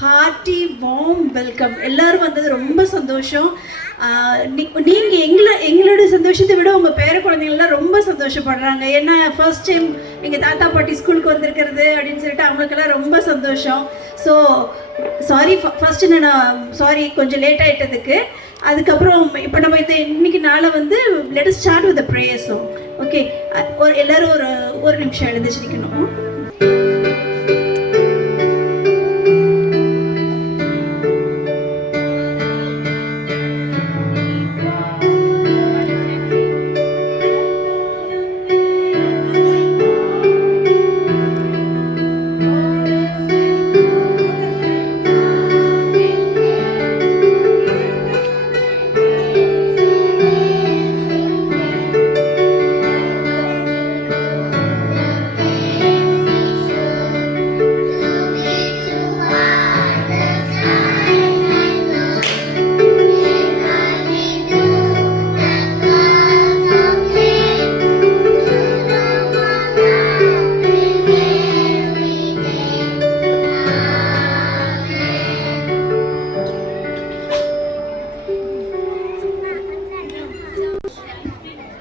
Hearty warm welcome. எல்லாரும் வந்தது ரொம்ப சந்தோஷம். நீங்கள் எங்களோட சந்தோஷத்தை விட உங்கள் பேர குழந்தைங்கள்லாம் ரொம்ப சந்தோஷப்படுறாங்க. ஏன்னா ஃபர்ஸ்ட் டைம் எங்கள் தாத்தா பாட்டி ஸ்கூலுக்கு வந்திருக்கிறது அப்படின்னு சொல்லிட்டு அவங்களுக்கெல்லாம் ரொம்ப சந்தோஷம். ஸோ சாரி, ஃபர்ஸ்ட்டு நான் சாரி கொஞ்சம் லேட் ஆகிட்டதுக்கு. அதுக்கப்புறம் இப்போ நம்ம இன்னைக்கு நாளை வந்து let us start with the prayer song. Okay, எல்லாரும் ஒரு நிமிஷம் எழுந்திரிச்சிருக்கணும்.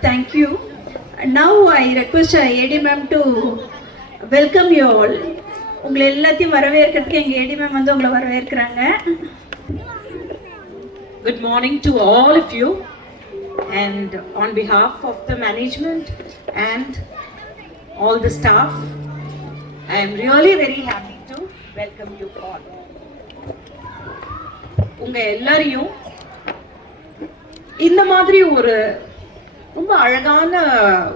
Thank you. Now I request AD ma'am to welcome you all. உங்களை எல்லாத்தையும் வரவேற்கிறதுக்கு எங்கள் AD ma'am வந்து உங்களை வரவேற்கிறாங்க. Good morning to all of you, and on behalf of the management and all the staff, I am really very happy to welcome you all. உங்க எல்லாரையும் இந்த மாதிரி ஒரு ரொம்ப அழகான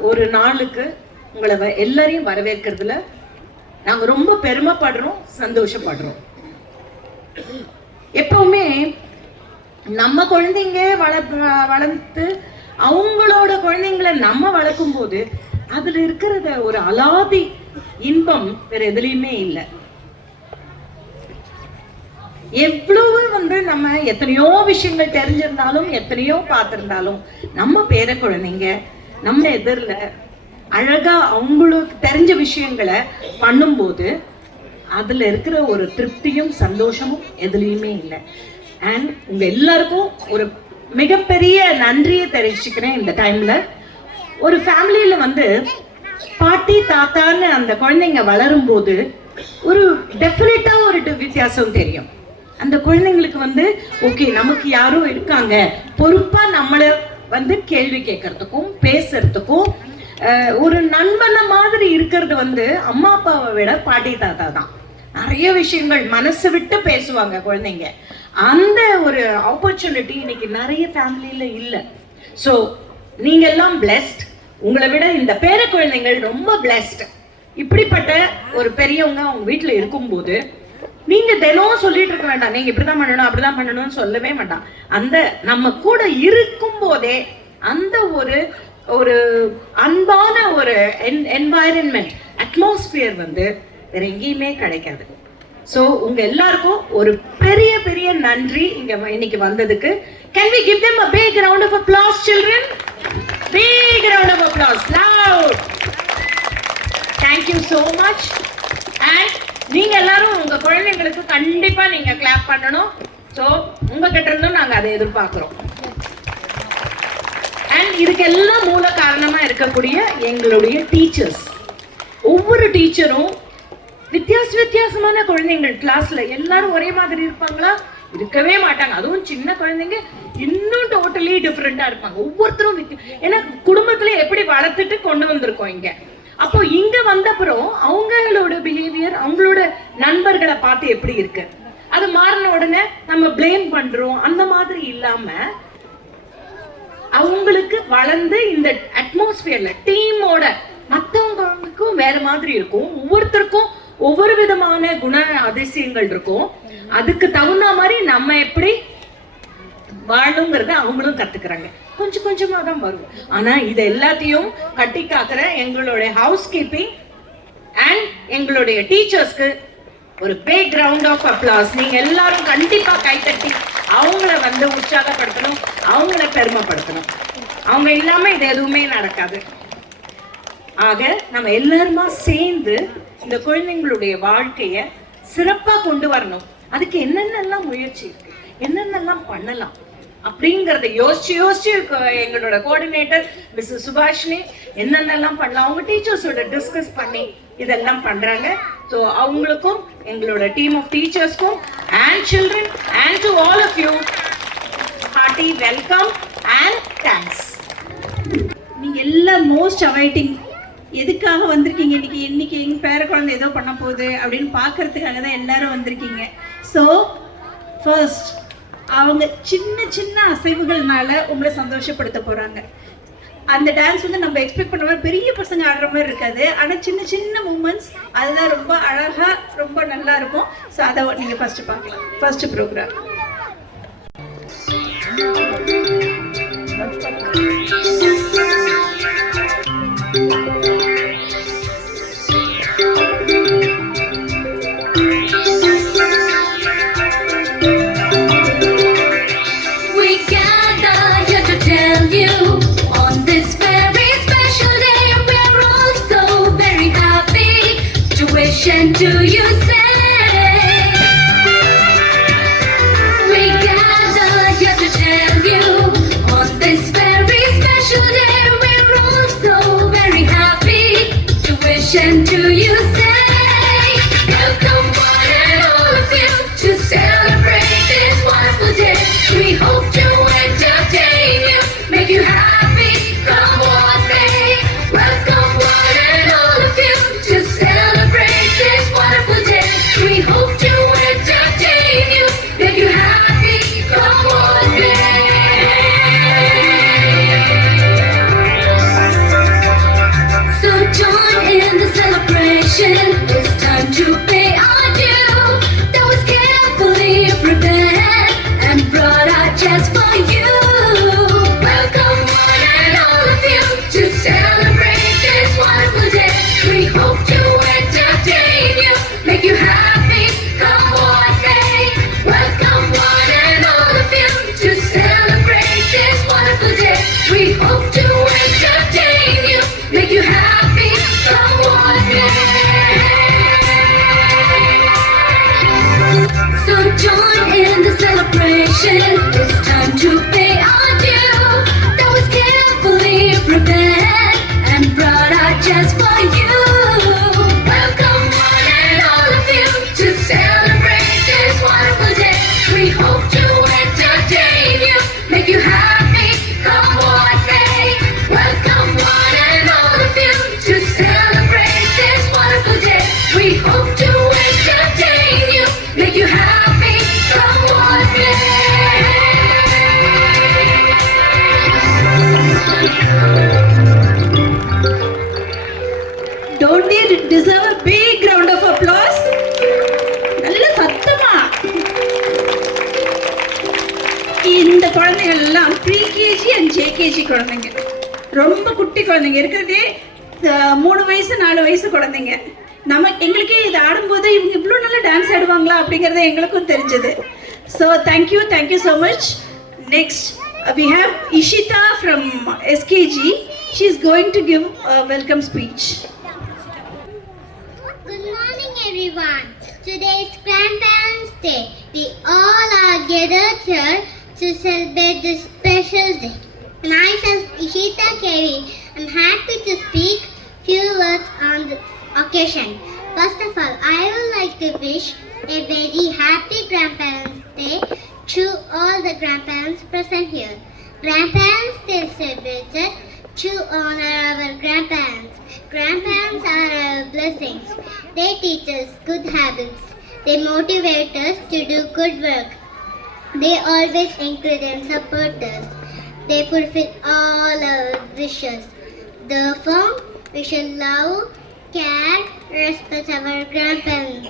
ஒரு நாளுக்கு உங்களை எல்லாரையும் வரவேற்கிறதுல நாங்கள் ரொம்ப பெருமைப்படுறோம், சந்தோஷப்படுறோம். எப்பவுமே நம்ம குழந்தைங்க வளர்த்து அவங்களோட குழந்தைங்களை நம்ம வளர்க்கும் போது அதுல இருக்கிறத ஒரு அலாதி இன்பம் வேற எதுலையுமே இல்லை. எவ்வளவு நம்ம எத்தனையோ விஷயங்கள் தெரிஞ்சிருந்தாலும் எத்தனையோ பார்த்திருந்தாலும் நம்ம பேர குழந்தைங்க நம்ம எதிரில் அழகா அவங்களுக்கு தெரிஞ்ச விஷயங்களை பண்ணும்போது அதுல இருக்கிற ஒரு திருப்தியும் சந்தோஷமும் எதுலையுமே இல்லை. அண்ட் உங்க எல்லாருக்கும் ஒரு மிகப்பெரிய நன்றியை தெரிவிச்சுக்கிறேன். இந்த டைம்ல ஒரு ஃபேமிலியில பாட்டி தாத்தான்னு அந்த குழந்தைங்க வளரும் போது ஒரு டெஃபினட்டா ஒரு வித்தியாசம் தெரியும். அந்த குழந்தைங்களுக்கு ஓகே, நமக்கு யாரும் இருக்காங்க, பொறுப்பா நம்மளை கேள்வி கேட்கறதுக்கும் பேசுறதுக்கும் ஒரு நண்பன மாதிரி இருக்கிறது அம்மா அப்பாவை விட பாட்டி தாத்தா தான். நிறைய விஷயங்கள் மனசு விட்டு பேசுவாங்க குழந்தைங்க. அந்த ஒரு ஆப்பர்ச்சுனிட்டி இன்னைக்கு நிறைய ஃபேமிலியில இல்லை. ஸோ நீங்க எல்லாம் பிளெஸ்ட். உங்களை விட இந்த பேர குழந்தைகள் ரொம்ப பிளெஸ்ட். இப்படிப்பட்ட ஒரு பெரியவங்க அவங்க வீட்டுல இருக்கும்போது நீங்க தினம் சொல்லிட்டு இருக்க வேண்டாம், நீங்க இப்படிதான் பண்ணணும் அப்படிதான் பண்ணணும்னு சொல்லவே வேண்டாம். அந்த நம்ம கூட இருக்கும் போதே அந்த ஒரு ஒரு அன்பான ஒரு என்வாயரன்மெண்ட் அட்மாஸ்பியர் வேற எங்கேயுமே கிடைக்காது. ஸோ உங்க எல்லாருக்கும் ஒரு பெரிய பெரிய நன்றி இங்க இன்னைக்கு வந்ததுக்கு. Can we give them a big round of applause, children? Big round of applause, loud. Thank you so much. And நீங்க எல்லாரும் உங்க குழந்தைங்களுக்கு கண்டிப்பா நீங்க கிளாப் பண்ணணும். ஸோ உங்ககிட்ட இருந்தும் நாங்க அதை எதிர்பார்க்கிறோம். அண்ட் இதுக்கெல்லாம் மூல காரணமா இருக்கக்கூடிய எங்களுடைய டீச்சர்ஸ். ஒவ்வொரு டீச்சரும் வித்தியாசமான குழந்தைங்கள் கிளாஸ்ல எல்லாரும் ஒரே மாதிரி இருப்பாங்களா? இருக்கவே மாட்டாங்க. அதுவும் சின்ன குழந்தைங்க இன்னும் டோட்டலி டிஃப்ரெண்டா இருப்பாங்க. ஒவ்வொருத்தரும் ஏன்னா குடும்பத்துல எப்படி வளர்த்துட்டு கொண்டு வந்திருக்கோம் இங்க. அப்போ இங்க வந்தப்புறம் அவங்களோட பிஹேவியர் அவங்களோட நண்பர்களை பார்த்து எப்படி இருக்கு, அது மாறின உடனே நம்ம பிளேம் பண்றோம். அந்த மாதிரி இல்லாம அவங்களுக்கு வளர்ந்து இந்த அட்மாஸ்பியர்ல டீமோட மற்றவங்களுக்கும் வேற மாதிரி இருக்கும். ஒவ்வொருத்தருக்கும் ஒவ்வொரு விதமான குண அதிசயங்கள் இருக்கும். அதுக்கு தகுந்த மாதிரி நம்ம எப்படி வாழணுங்கிறத அவங்களும் கத்துக்கிறாங்க. கொஞ்சம் கொஞ்சமா தான் வரும். ஆனா இது எல்லாத்தையும் கட்டி காக்குற எங்களுடைய ஹவுஸ் கீப்பிங் அண்ட் எங்களுடைய டீச்சர்ஸ்க்கு ஒரு பிக் ரவுண்ட் ஆஃப் அப்ளாஸ். நீங்க எல்லாரும் கண்டிப்பா கைத்தட்டி அவங்கள உற்சாகப்படுத்தணும், அவங்கள பெருமைப்படுத்தணும். அவங்க இல்லாம இது எதுவுமே நடக்காது. ஆக நம்ம எல்லாருமா சேர்ந்து இந்த குழந்தைங்களுடைய வாழ்க்கைய சிறப்பா கொண்டு வரணும். அதுக்கு என்னென்னலாம் முயற்சி இருக்கு, என்னென்னலாம் பண்ணலாம் அப்படிங்கிறத யோசிச்சு எங்களோட கோஆர்டினேட்டர் மிஸ்ஸஸ் சுபாஷினி என்னென்னலாம் பண்ணலாம் அவங்க டீச்சர்ஸோட டிஸ்கஸ் பண்ணி இதெல்லாம் பண்றாங்க. ஸோ அவங்களுக்கும் எங்களோட டீம் ஆஃப் டீச்சர்ஸ்க்கும் and children and to all of you hearty welcome and thanks. நீங்க எல்லாம் மோஸ்ட் அவைட்டிங் எதுக்காக வந்திருக்கீங்க, இன்னைக்கு எங்க பேர குழந்தை ஏதோ பண்ண போகுது அப்படின்னு பார்க்கறதுக்காக தான் எல்லாரும் வந்திருக்கீங்க. ஸோ ஃபர்ஸ்ட் அவங்க சின்ன சின்ன அசைவுகள்னால உங்களை சந்தோஷப்படுத்த போறாங்க. அந்த டான்ஸ் வந்து நம்ம எக்ஸ்பெக்ட் பண்ணுற மாதிரி பெரிய பசங்க ஆடுற மாதிரி இருக்காது, ஆனால் சின்ன சின்ன மூமெண்ட்ஸ் அதுதான் ரொம்ப அழகா ரொம்ப நல்லா இருக்கும். ஸோ அதை நீங்க ஃபர்ஸ்ட் பார்க்கலாம். First program do you say? We gather here to tell you on this very special day we're all so very happy to wish and do you say? Welcome one and all of you to celebrate this wonderful day. We hope to entertain you, make you happy, come what may. Welcome one and all of you to celebrate this wonderful day. We hope to entertain you, make you happy, come what may. So join in the celebration, it's time to pay our due. That was carefully prepared and brought out just for you. Welcome one and all of you to celebrate this wonderful day. We hope to entertain you, make you happy, come what may. Welcome one and all of you to celebrate this wonderful day. We hope to entertain you, make you happy, come what may. So join in the celebration, it's time to pay our due. That was carefully prepared and brought out just for you. Welcome one and all of you to celebrate this wonderful day. We hope to entertain you, make you happy, come what may. Welcome one and all of you to celebrate this wonderful day. We hope to entertain you, make you happy, come what may. Don't they deserve a big round of applause? நல்ல சத்தமா. இந்த குழந்தைகள் எல்லாம் pre-KG and ஜேகேஜி குழந்தைங்க, ரொம்ப குட்டி குழந்தைங்க, இருக்கிறதே 3 வயசு 4 வயசு குழந்தைங்க. எங்களுக்கே இது ஆடும்போது இவங்க இவ்வளோ நல்லா டான்ஸ் ஆடுவாங்களா அப்படிங்கிறது எங்களுக்கும் தெரிஞ்சது. So thank you so much. Next we have Ishita from SKG. She is going to give a welcome speech. Good morning everyone. Today is Grandparents' Day. We all are gathered here to celebrate this special day. Myself Ishita Kevi. I'm happy to speak few words on this occasion. First of all, I would like to wish a very happy Grandparents' Day to all the grandparents present here. Grandparents' Day is celebrated to honor our grandparents. Grandparents are our blessings. They teach us good habits. They motivate us to do good work. They always encourage and support us. They fulfill all our wishes. Therefore, we should love, care, respect our grandparents.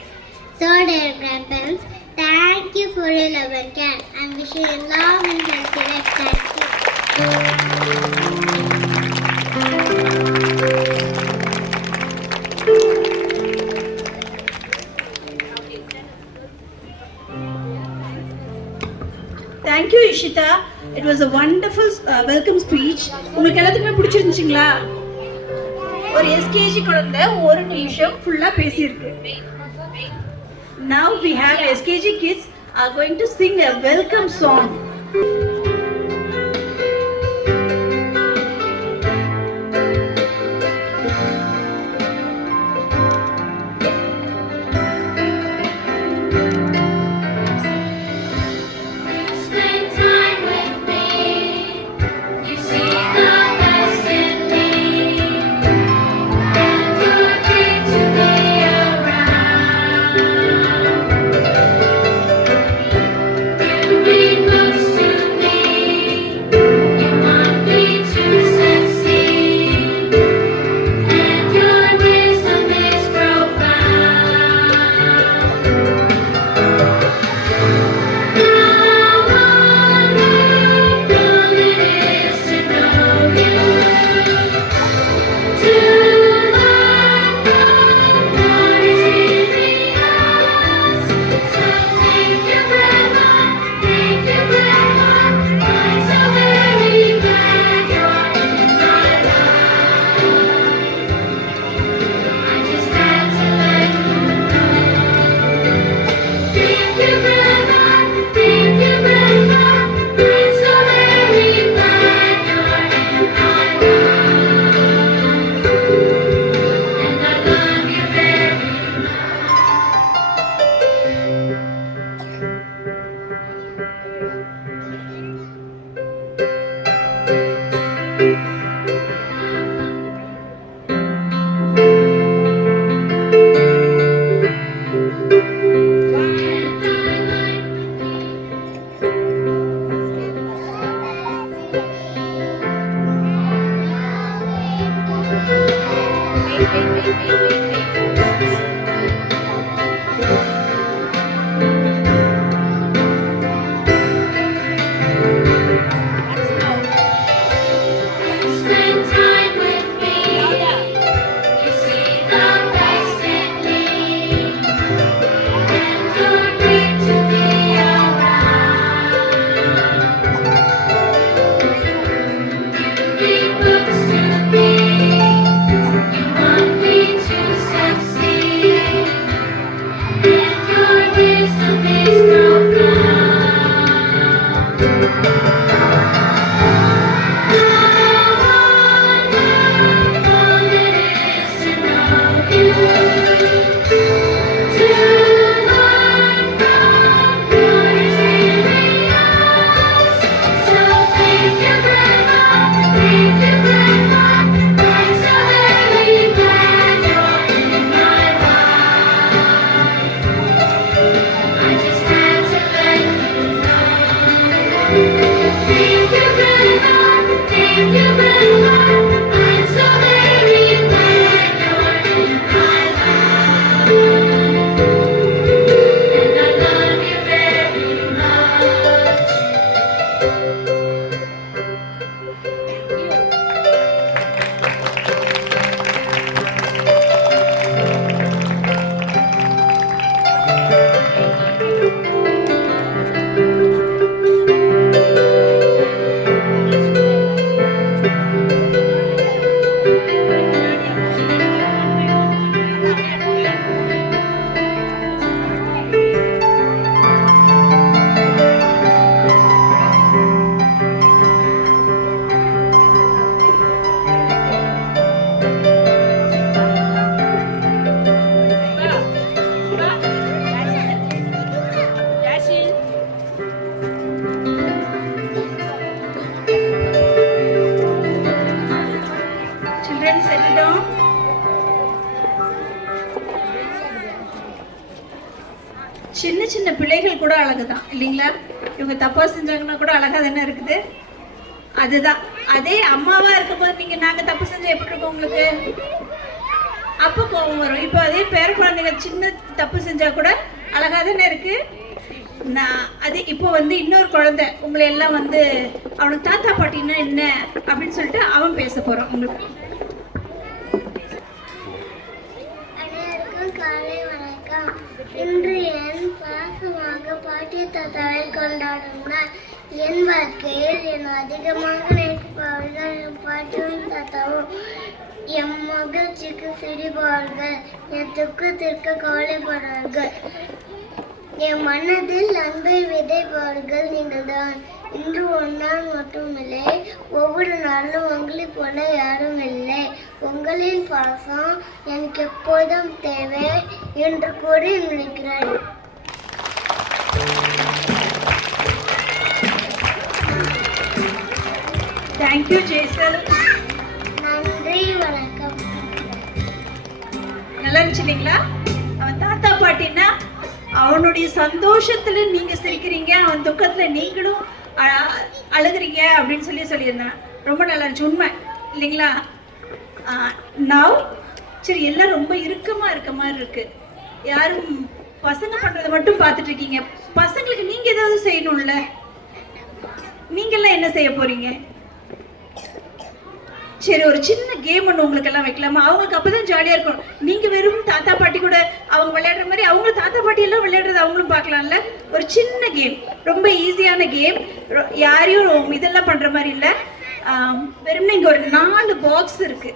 So, dear grandparents, thank you for your love and care. I'm wishing you long and healthy life. Thank you. Thank you Ishita. It was a wonderful welcome speech. உங்களுக்கு எல்லாத்துக்குமே பிடிச்சிருந்துச்சுங்களா? ஒரு SKG குழந்தை 1 நிமிஷம் ஃபுல்லா பேசியிருக்கு. Now we have SKG kids are going to sing a welcome song. Spend time with me. You see the best in me, and you're great to be around. You read books to me. You want me to succeed, and your wisdom is profound. Spend time with me. You see the best in me, and you're great to be around. You read books to me. You want me to succeed, and your wisdom is profound. Children, settle down. சின்ன சின்ன பிள்ளைகள் கூட அழகுதான் இல்லைங்களா? இவங்க தப்பா செஞ்சாங்கன்னா கூட அழகா தானே இருக்குது. அதுதான் அதே அம்மாவா இருக்கும்போது நீங்க நாங்க தப்பு செஞ்சா எப்படி இருக்கும் உங்களுக்கு? அப்போ கோபம் வரும். இப்போ அதே பேர குழந்தைங்க சின்ன தப்பு செஞ்சா கூட அழகா தானே இருக்கு. நான் அது இப்போ வந்து இன்னொரு குழந்தை உங்களை எல்லாம் வந்து அவனுக்கு தாத்தா பாட்டின்னா என்ன அப்படின்னு சொல்லிட்டு அவன் பேச போறான் உங்களுக்கு. அனைவருக்கும் காலை வணக்கம். இன்று என் பாசமாக பாட்டிய தாத்தாவை கொண்டாடும் நாள். என் வாழ்க்கையில் என் அதிகமாக நேசிப்பவர்கள் என் பாட்டியும் தாத்தாவும். என் மகிழ்ச்சிக்கு சிரிப்பார்கள், என் துக்கத்திற்கு கவலைப்படுவார்கள். என் மனதில் அன்பை விதைப்பவர்கள் நீங்கள்தான். இன்று ஒரு நாள் மட்டுமில்லை, ஒவ்வொரு நாளும் உங்களைப் போல யாரும் இல்லை. உங்களின் பாசம் எனக்கு எப்போதும் தேவை என்று கூறி நினைக்கிறேன். தேங்க்யூ ஜெய்சல். நன்றி, வணக்கம். நல்லா இருந்துச்சு இல்லைங்களா? அவன் தாத்தா பாட்டின்னா அவனுடைய சந்தோஷத்துல நீங்க சிரிக்கிறீங்க, அவன் துக்கத்துல நீங்களும் அழுகுறீங்க அப்படின்னு சொல்லியிருந்தேன். ரொம்ப நல்லா இருந்துச்சு, உண்மை இல்லைங்களா? நவ் சரி, எல்லாம் ரொம்ப இறுக்கமா இருக்க மாதிரி இருக்கு. யாரும் பசங்க பண்றதை மட்டும் பார்த்துட்டு இருக்கீங்க. பசங்களுக்கு நீங்க ஏதாவது செய்யணும்ல. நீங்கெல்லாம் என்ன செய்ய போறீங்க? சரி, ஒரு சின்ன கேம் ஒன்று உங்களுக்கு எல்லாம் வைக்கலாமா? அவங்களுக்கு அப்பதான் ஜாலியா இருக்கும். நீங்க வெறும் தாத்தா பாட்டி கூட அவங்க விளையாடுற மாதிரி அவங்க தாத்தா பாட்டி எல்லாம் விளையாடுறது அவங்களும் பார்க்கலாம்ல. ஒரு சின்ன கேம், ரொம்ப ஈஸியான கேம், யாரையும் இதெல்லாம் பண்ற மாதிரி இல்லை. வெறும் இங்க ஒரு 4 பாக்ஸ் இருக்கு.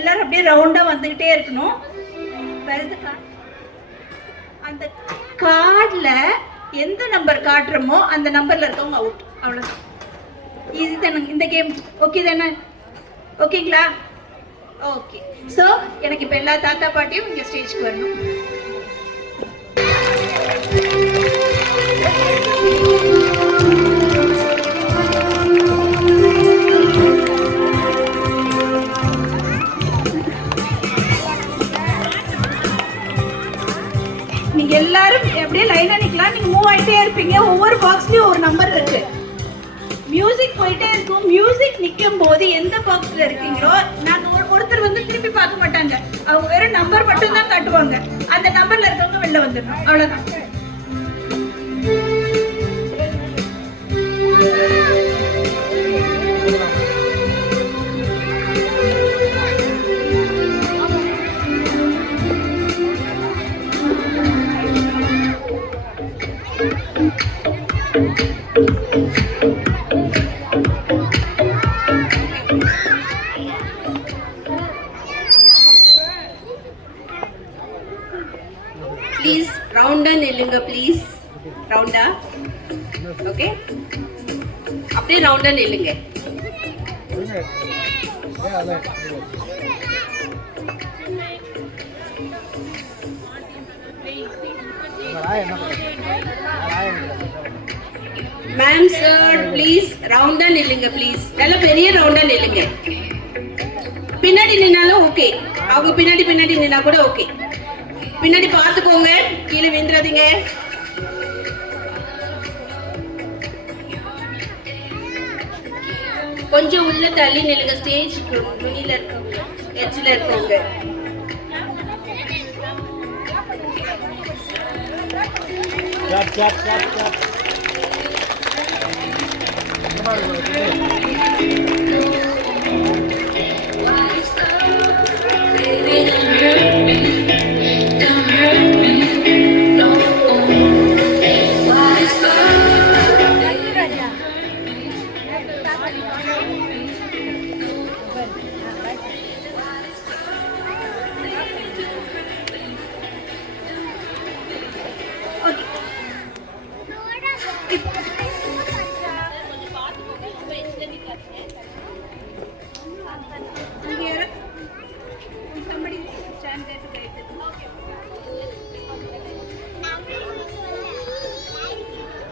எல்லாரும் அப்படியே ரவுண்டா வந்துகிட்டே இருக்கணும். அந்த கார்டுல எந்த நம்பர் காட்டுறோமோ அந்த நம்பர்ல இருக்கவங்க அவுட். அவ்வளவுதான். இதுதானே இந்த கேம். ஓகே தானே? ஓகேங்களா? ஓகே. ஸோ எனக்கு இப்போ எல்லா தாத்தா பாட்டியும் இங்கே ஸ்டேஜ்க்கு வரணும். நீங்க எல்லாரும் அப்படியே லைனா நிக்கலாம். நீங்க மூவ் ஆயிட்டே இருப்பீங்க. ஒவ்வொரு பாக்ஸ்லயும் ஒரு நம்பர் இருக்கு. மியூசிக் போயிட்டே இருக்கும். மியூசிக் நிற்கும் போது எந்த பாக்ஸ்ல இருக்கீங்களோ நாங்க ஒருத்தர் வந்து திருப்பி பார்க்க மாட்டாங்க. அவங்க வெறும் நம்பர் மட்டும் தான் காட்டுவாங்க. அந்த நம்பர்ல இருக்கவங்க வெளில வந்துடணும். அவ்வளவுதான். Please round and நில்லுங்க please. ரவுண்டா. ஓகே. அப்படியே ரவுண்டா நில்லுங்க. மேம் சார் ப்ளீஸ் ரவுண்டா நில்லுங்க ப்ளீஸ். நல்ல பெரிய ரவுண்டா நில்லுங்க. பின்னாடி நின்னாலும் ஓகே. அவங்க பின்னாடி நின்னா கூட ஓகே. பின்னாடி பார்த்துக்கோங்க, கீழே விழுந்துடாதீங்க. கொஞ்சம் உள்ள தள்ளி நில்லுங்க. ஸ்டேஜ் நுனியில இருக்கவங்க, எட்ஜில் இருக்கவங்க.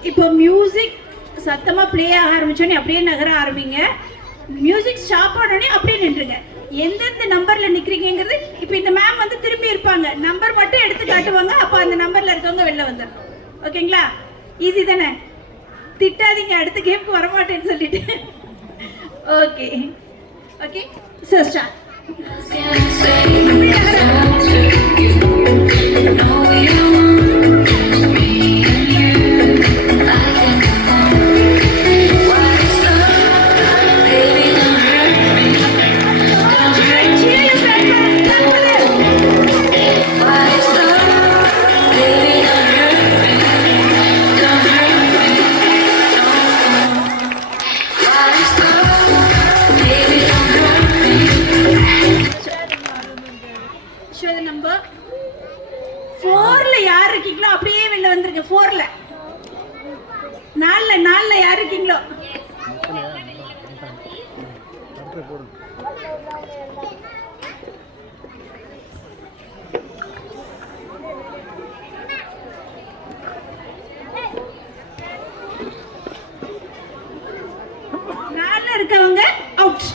இப்போ மியூசிக் சத்தமா ப்ளே ஆக ஆரம்பிச்சோடனே அப்படியே நகர ஆரம்பிங்க. மியூசிக் ஸ்டாப் ஆனோடனே அப்படியே நின்றுங்க. எந்தெந்த நம்பர்ல நிக்கிறீங்கிறது இப்போ இந்த மேம் வந்து திரும்பி இருப்பாங்க. நம்பர் மட்டும் எடுத்து காட்டுவாங்க. அப்போ அந்த நம்பர்ல இருக்கவங்க வெளில வந்துடணும். ஓகேங்களா? ஈஸி தானே? திட்டாதீங்க, அடுத்த கேம்க்கு வரமாட்டேன்னு சொல்லிட்டு. Okay okay sir start. Show the number 4ல யார் இருக்கீங்களோ அப்படியே வெளில வந்துருங்க. 4ல 4ல யார் இருக்கீங்களோ இருக்கவங்க out.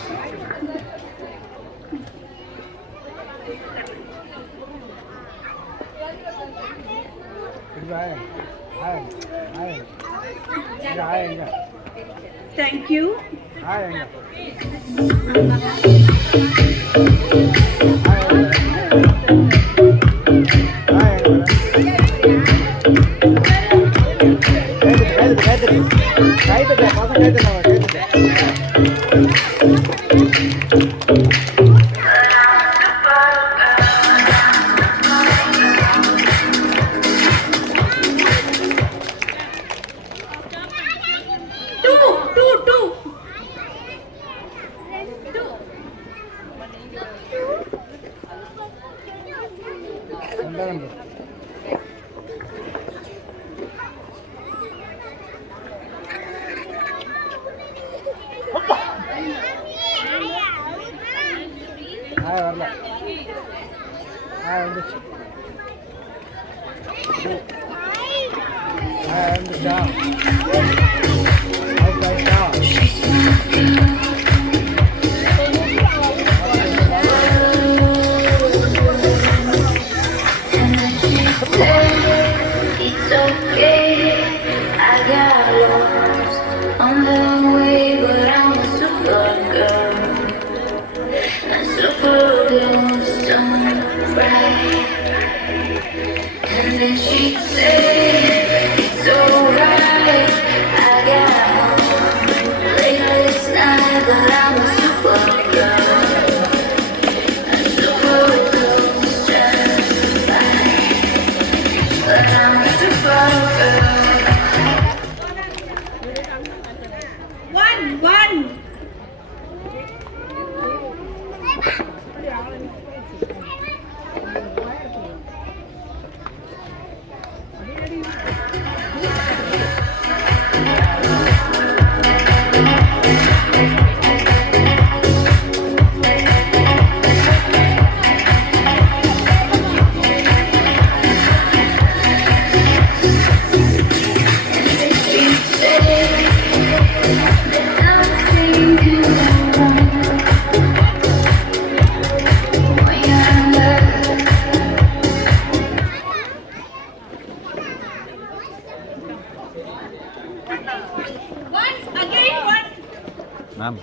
Thank you. It's okay, I got lost on the way, but I'm a super girl. And super girls don't bright. And then she'd say, it's alright, I got home later this night, but I'm a super girl. And super girls just fight, but I'm a super girl. 1 Ma'am.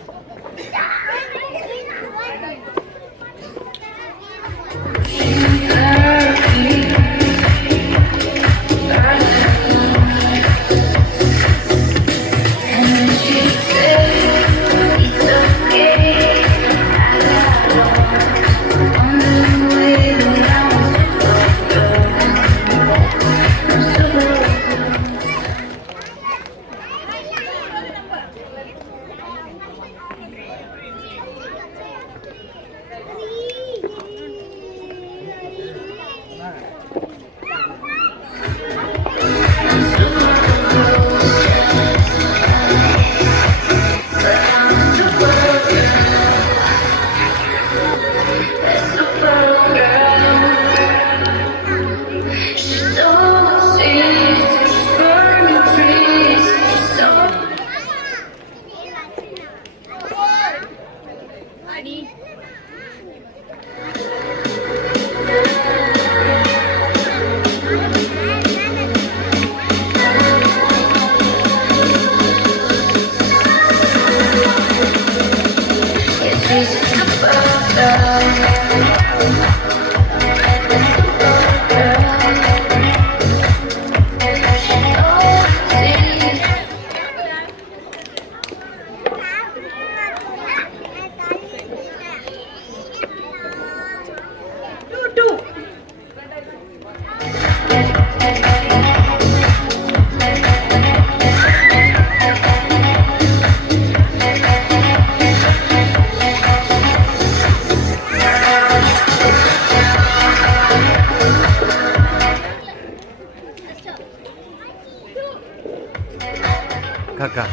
அக்கா.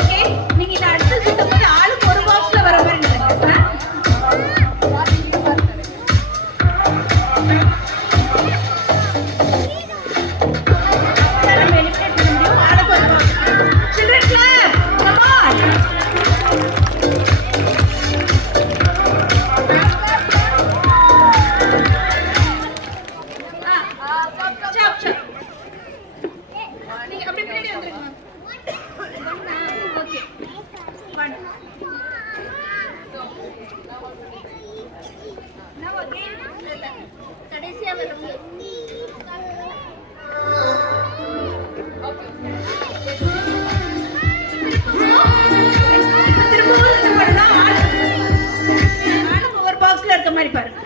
Okay, நீங்க இதை அடுத்து சுத்தும் போது ஆளுக்கு ஒரு பாக்ஸ்ல வர மாதிரி நினைக்கிறேன். ஆளுக்கு ஒரு box. Children clap. Come on. Chop, chop. நீங்க அப்படியே பின்னாடி வந்துருங்க. ஓகே. One. Now again. கடைசியா வரும். திரும்பவும் இந்த மாதிரி தான் ஆளுக்கு ஒரு பாக்ஸ்ல இருக்க மாதிரி பாருங்க.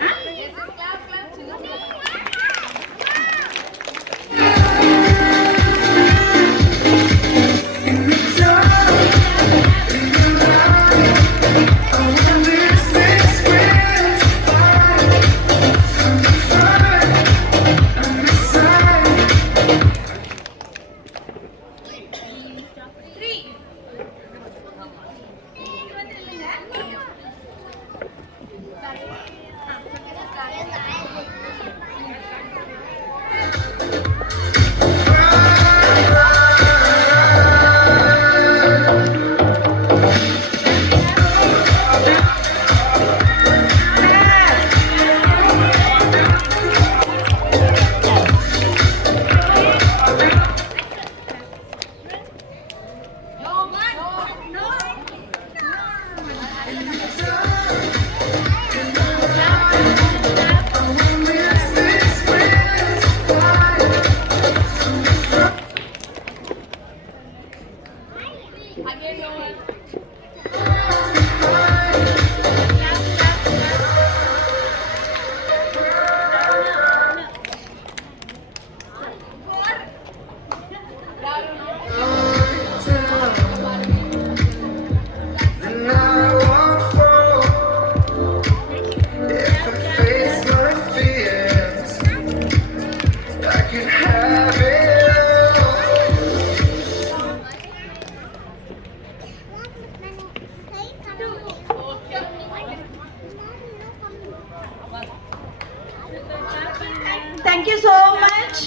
Thank you so much.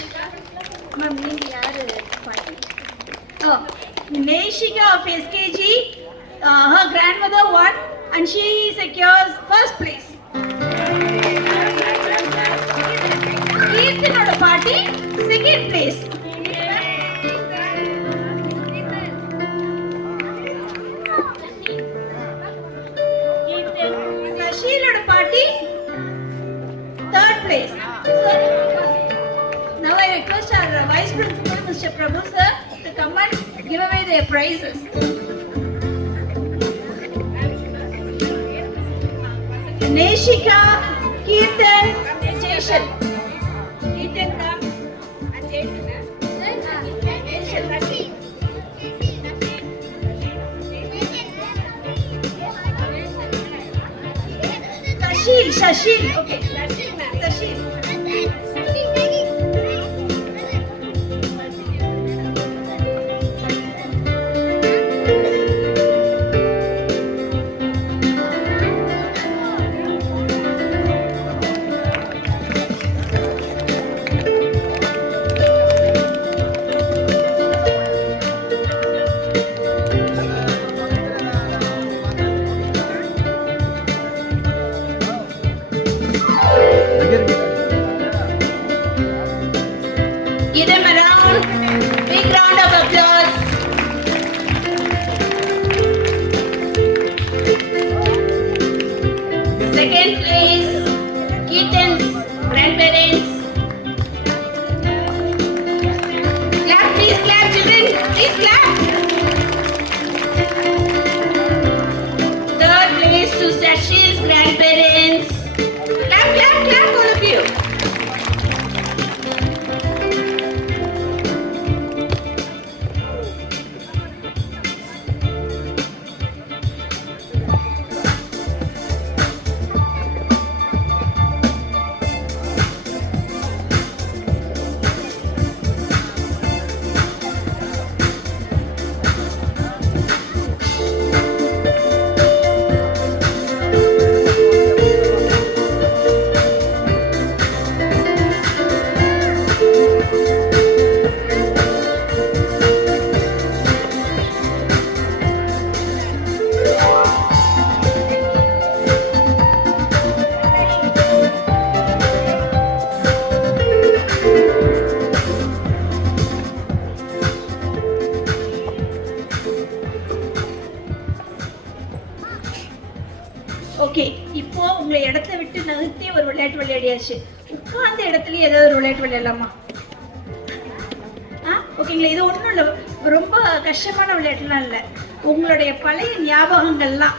Ma'am, நீங்க யாரு? Oh, Neshika of SKG. Her grandmother won and she secures first place. Keerthanoda party second place. Sashiloda party third place. Now I request our Vice Principal, Mr. Prabhu sir, to come and give away their prizes. Neshika, Keerthan, Jason. Keerthan come and Jason. Shashil, okay. Shashil. Okay, இப்போ உங்களை இடத்த விட்டு நகர்த்தி ஒரு விளையாட்டு விளையாடியாச்சு. உட்கார்ந்த இடத்துலயே ஏதாவது ஒரு விளையாட்டு விளையாடலாமா? ஓகேங்களா, இது ஒன்றும் இல்லை, ரொம்ப கஷ்டமான விளையாட்டுலாம் இல்லை. உங்களுடைய பழைய ஞாபகங்கள்லாம்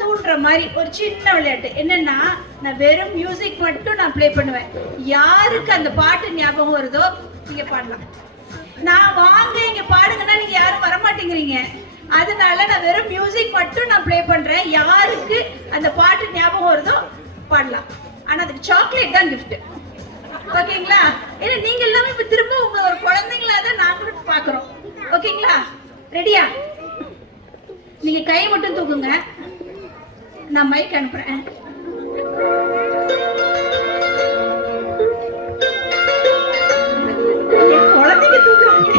தூண்டுற மாதிரி ஒரு சின்ன விளையாட்டு. என்னன்னா, நான் வெறும் மியூசிக் மட்டும் நான் ப்ளே பண்ணுவேன். யாருக்கு அந்த பாட்டு ஞாபகம் வருதோ நீங்க பாடலாம். நான் வாங்க இங்க பாடுங்கன்னா நீங்க யாரும் வரமாட்டேங்கிறீங்க. அதனால நான் வெறும் மியூசிக் மட்டும் நான் ப்ளே பண்றேன். யாருக்கு அந்த பாட்டு ஞாபகம் வருதோ பாடலாம். ஆனா அதுக்கு சாக்லேட் தான் கிஃப்ட். ஓகேங்களா? ஏன்னா நீங்க எல்லாமே இப்ப திரும்ப உங்களை ஒரு குழந்தைங்களா தான் நாங்களும் பாக்குறோம். ஓகேங்களா? ரெடியா? நீங்க கை மட்டும் தூக்குங்க, நான் மைக் அனுப்புறேன். குழந்தைங்க தூக்குறாங்க.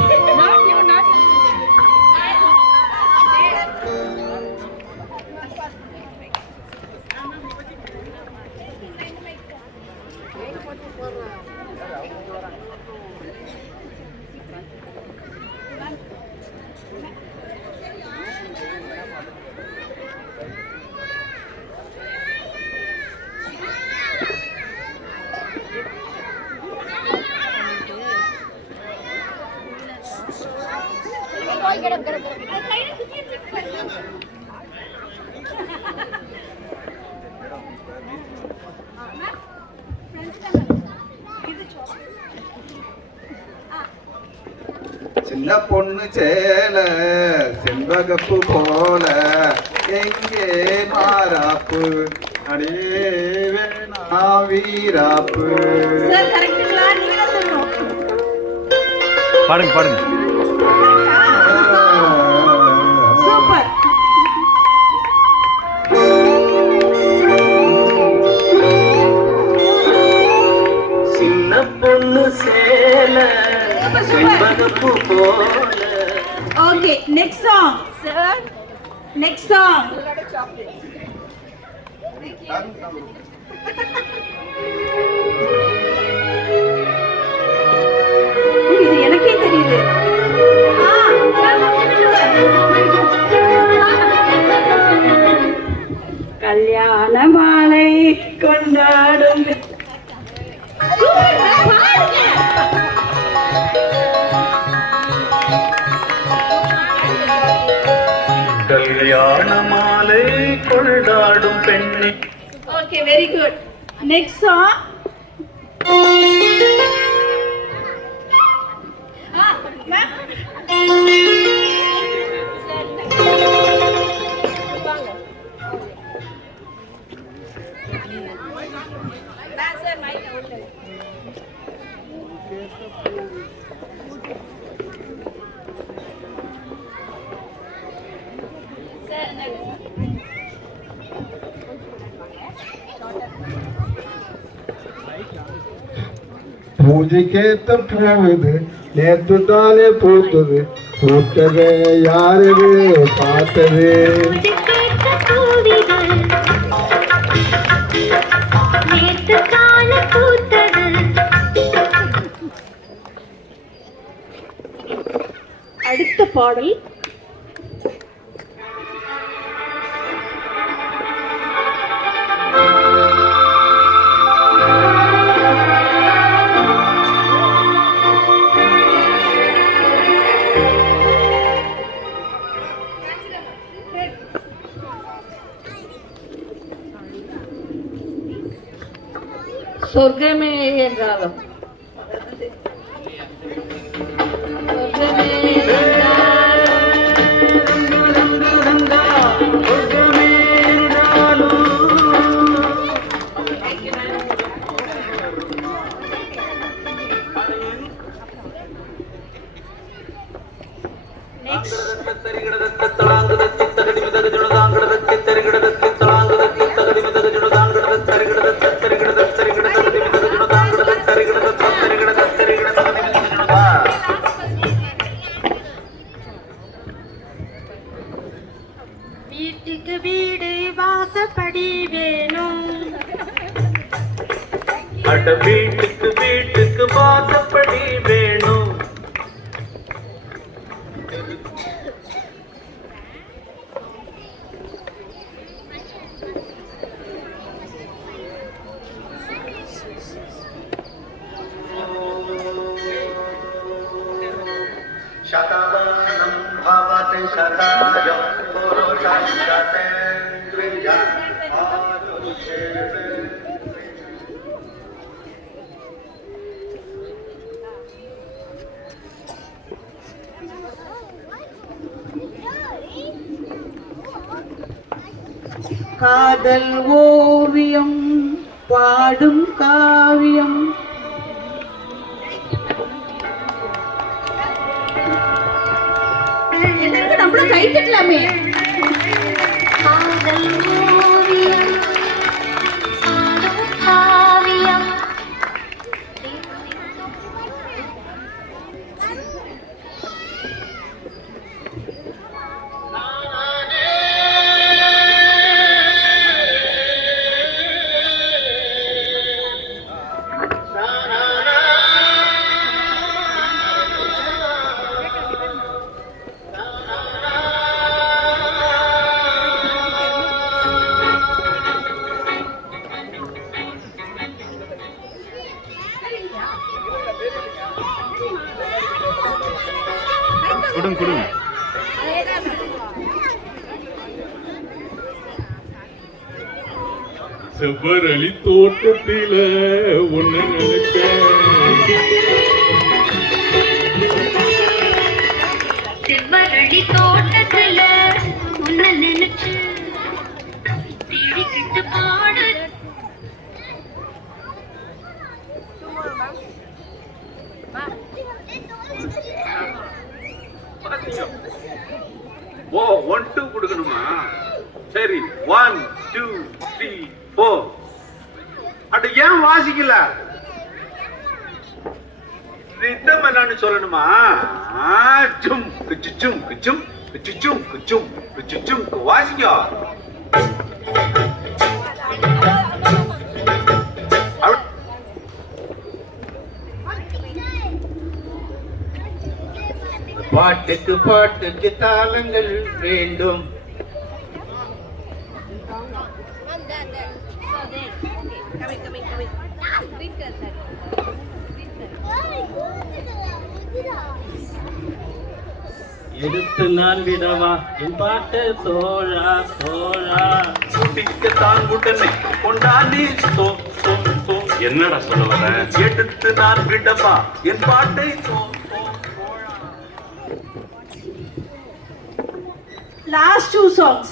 சின்ன பொண்ணு சேல செண்பகப்பு போல எங்கே மாறாப்பு அடே வேணா வீராப்பு. சார் கரெக்ட்டுங்களா? நீங்க தான் சொல்லணும். பாடுங்க பாடுங்க. சூப்பர். சின்ன பொண்ணு சேல செண்பகப்பு போல. Okay, next song sir. Next song. இது எனக்கே தெரியுது. கல்யாண மாலை கொண்டாடும். கல்யாண மாலை கொண்டாடும் பெண்ணே. Okay, very good. Next song. பூஜைக்கேத்த போகுது நேத்து தானே பூத்தது பூத்தது யாரு பார்த்தது. அடுத்த பாடல் சொர்க்கமே என்றாலும் வீட்டுக்கு வீடு வாசப்படி வேணும். அட வீட்டுக்கு வீட்டுக்கு வாசப்படி வேணும். शतमानं भवति शताय पुरुषः शतेन्द्रिय आयुष्येवेन्द्रिय। காதல் ஓவியம் பாடும் காவியம். எல்லாருக்கும் நம்மளும் கை தட்டலாமே. காதல் ஓவியம் பாடும் காவியம். கொடுங்க கொடுங்க. செவ்வரளி தோட்டத்தில ஒண்ணு நினைக்க செவ்வரளி தோட்டத்துல உன்னை நினைச்சு தேடிக்கிட்டு பாடு. ஓ 1 2 கொடுக்கணுமா? சரி 1 2 3 4. அட ஏன் வாசிக்கல? ரிதம் என்னன்னு சொல்லணுமா? ஜும் குச்சும் குச்சும் குச்சும் குச்சும் குச்சும் வாசிங்க. பாட்டுக்கு பாட்டுக்கு தாளங்கள் வேண்டும். எடுத்து நான் விடவா என் பாட்டு தோழா தோழா. குட்டிக்கத்தான் உடனே கொண்டாடி சோ சோ சோ. என்னடா சொல்ல வர? எடுத்து நான் விடவா என் பாட்டை so so Thozha. Last 2 songs.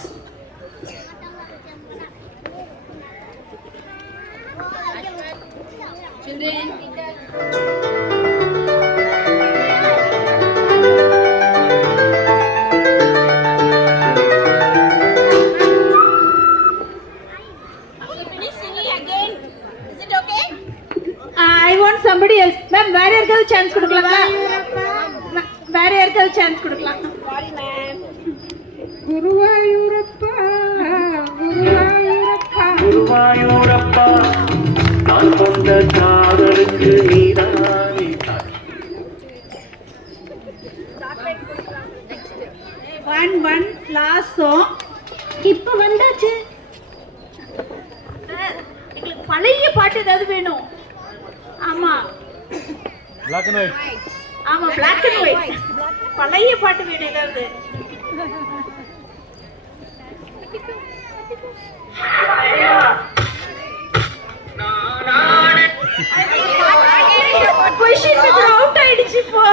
I want somebody else. Ma'am, வேற யாருக்காவது சான்ஸ் கொடுக்கலாமா? வேற யாருக்காவது சான்ஸ் கொடுக்கலாம். குருவாயூரப்பா குருவாயூரப்பா குருவாயூரப்பா நான் கொண்ட காதலுக்கு நீதானே. One last song. இப்போ வந்தாச்சு. எங்களுக்கு பழைய பாட்டு ஏதாவது வேணும். ஆமா Black and white. ஆமா Black and white. பழைய பாட்டு வேணும் ஏதாவது. பொசிஷன் அவுட் ஆயிடுச்சு இப்போ.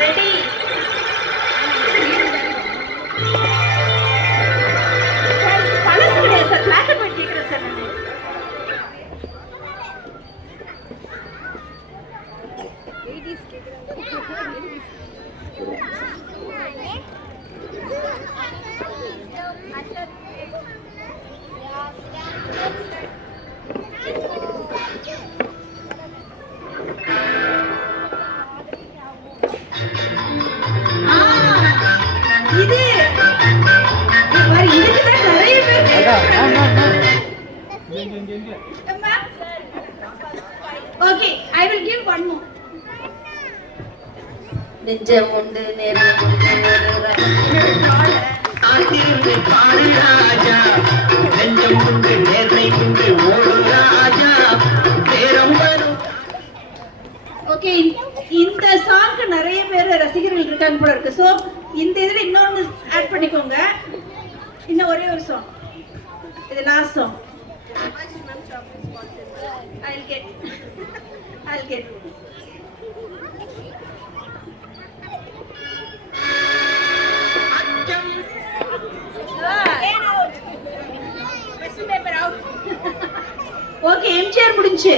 ரெடி. பழசு கிடையாது சார். Black and white கேக்குறேன் சார் நான். இது பாரு, இதுக்கு தான் நிறைய பேர் okay. I will give one more. நெஞ்சம் உண்டு நேரம் உண்டு ராஜா நெஞ்சம் உண்டு நேர்மை உண்டு ஓடு ராஜா. ரசிகர்கள் இருக்காங்க போல இருக்கு. ஸோ இந்த இதில் இன்னொன்று ஆட் பண்ணிக்கோங்க. இன்னும் ஒரே ஒரு சாங், இது last song. I'll get okay, MGR முடிஞ்சு.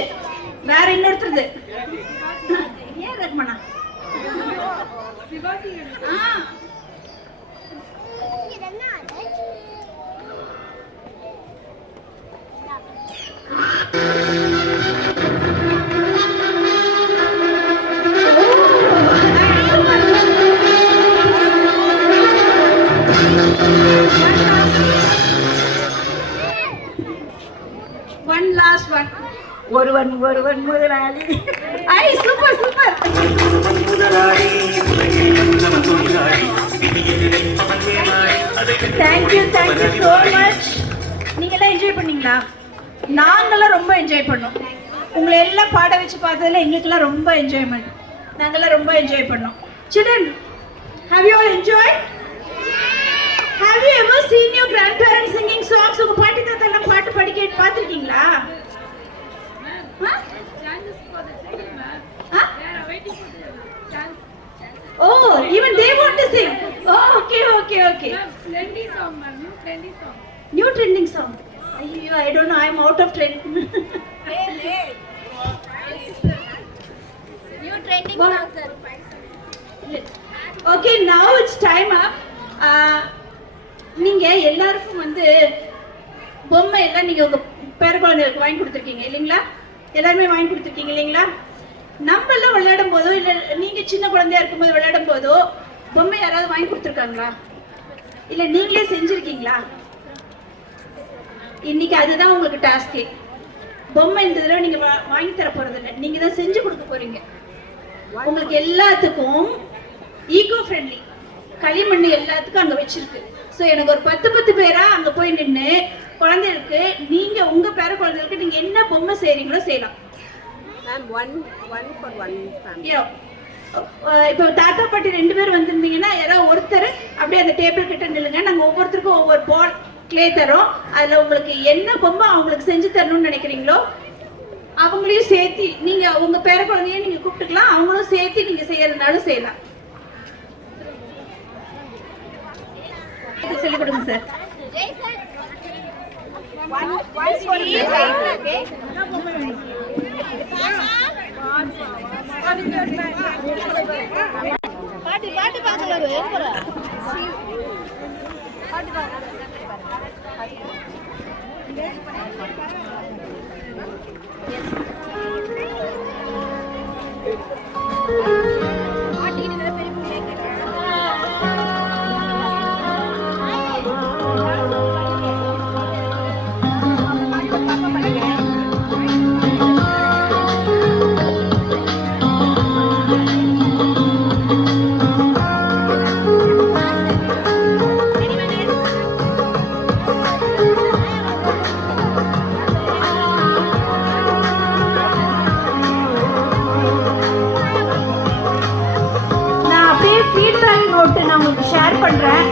வேற இன்னொருத்தருது ஏன் ரஹ்மானா? One last one. ஒருவன் ஒருவன் முதலாளி. ஐ super super. Thank you so much. நீங்களாம் என்ஜாய் பண்ணீங்களா? நாங்களாம் ரொம்ப என்ஜாய் பண்ணோம். உங்களை எல்லாம் பாட வச்சு பார்த்ததுல எங்களுக்கெல்லாம் ரொம்ப என்ஜாய்மெண்ட். நாங்களாம் ரொம்ப என்ஜாய் பண்ணோம். Children, have you all enjoyed? Have you ever seen your grandparents singing songs? உங்க பாட்டி தாத்தா எல்லாம் பாட்டு படிக்க பார்த்திருக்கீங்களா? Oh, even they want to sing. Oh, okay. Trendy song, ma'am. New trending song. Ayyo, I don't know. I'm out of trend. New trending song, sir. Okay, now it's time up. நீங்க எல்லாருக்கும் வந்து பொம்மை எல்லாம் நீங்க உங்க பேரக்குழந்தைகளுக்கு வாங்கி கொடுத்துருக்கீங்க இல்லைங்களா? எல்லாருமே வாங்கி கொடுத்துருக்கீங்க இல்லைங்களா? நம்ம எல்லாம் விளையாடும் போதோ இல்லை நீங்க சின்ன குழந்தையா இருக்கும்போது விளையாடும் போதோ பொம்மை யாராவது வாங்கி கொடுத்துருக்காங்களா? இல்லை நீங்களே செஞ்சிருக்கீங்களா? இன்னைக்கு அதுதான் உங்களுக்கு டாஸ்கே. பொம்மை இந்த தடவை நீங்க வாங்கி தர போறது இல்லை, நீங்க தான் செஞ்சு கொடுக்க போறீங்க. உங்களுக்கு எல்லாத்துக்கும் ஈகோ ஃப்ரெண்ட்லி களிமண் எல்லாத்துக்கும் அங்க வச்சிருக்கு. ஸோ எனக்கு ஒரு 10 பேரா அங்க போய் நின்று குழந்தைகளுக்கு நீங்க உங்க பேர குழந்தைகளுக்கு நீங்க என்ன பொம்மை செய்றீங்களோ செய்யலாம். இப்போ தாத்தா பாட்டி 2 பேர் வந்திருந்தீங்கன்னா யாராவது ஒருத்தர் அப்படியே அந்த டேபிள் கிட்ட நில்லுங்க. நாங்கள் ஒவ்வொருத்தருக்கும் ஒவ்வொரு பால் கிளே தரோம். அதில் உங்களுக்கு என்ன பொம்மை அவங்களுக்கு செஞ்சு தரணும்னு நினைக்கிறீங்களோ அவங்களையும் சேர்த்து நீங்க உங்க பேர குழந்தைய நீங்க கூப்பிட்டுக்கலாம். அவங்களும் சேர்த்து நீங்க செய்யறதுனாலும் செய்யலாம். சொல்லிக் கொடுங்க சார். பாட்டு பார்க்கலாம்.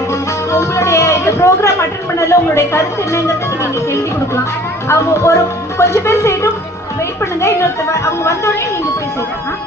உங்களுடைய இந்த ப்ரோக்ராம் அட்டெண்ட் பண்ணல உங்களுடைய கருத்து என்னங்கிறதுக்கு நீங்க எழுதி கொடுக்கலாம். அவங்க ஒரு கொஞ்சம் பேர் செய்யட்டும், வெயிட் பண்ணுங்க. இன்னொருத்தர் அவங்க வந்தோடனே நீங்க போய் செய்யலாம்.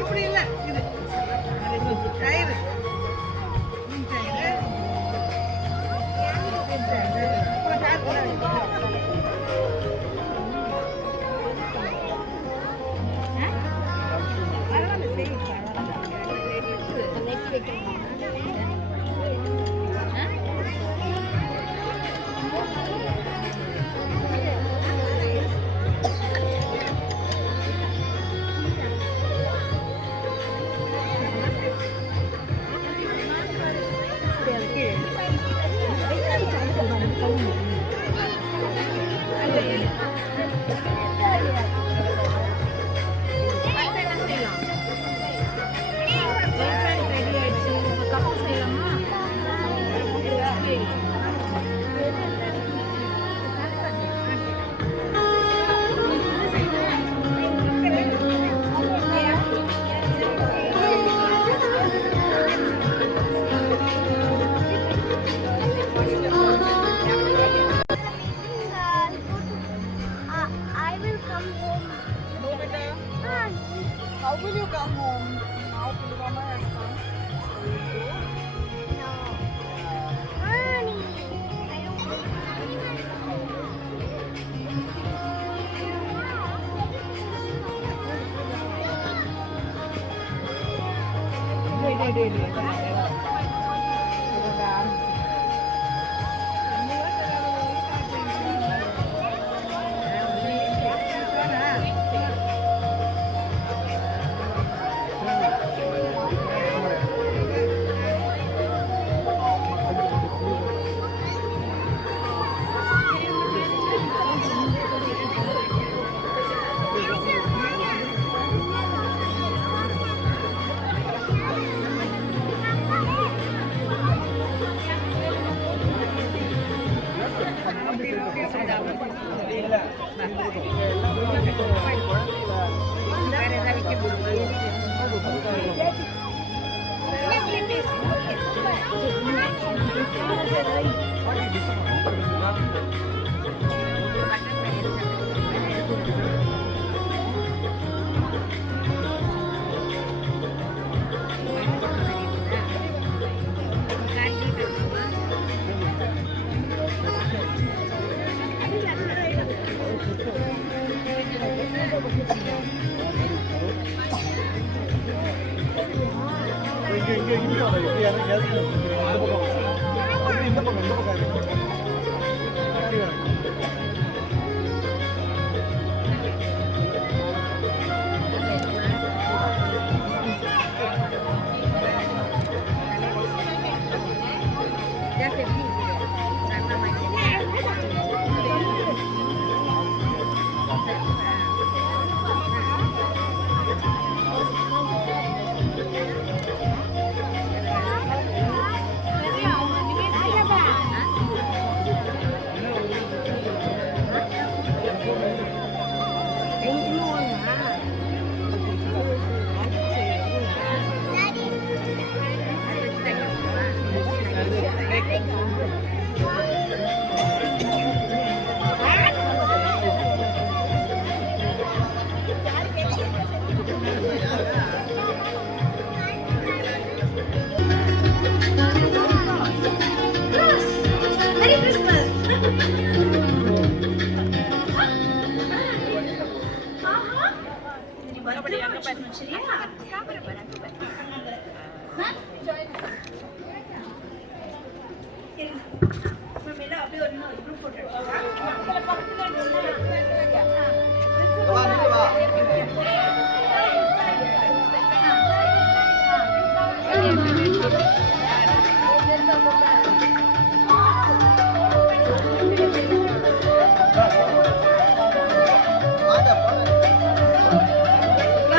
இப்படி இல்ல இது கயிறு I will come home. No, beta. How will you come home? Now Pulwama has come. No. Honey. I don't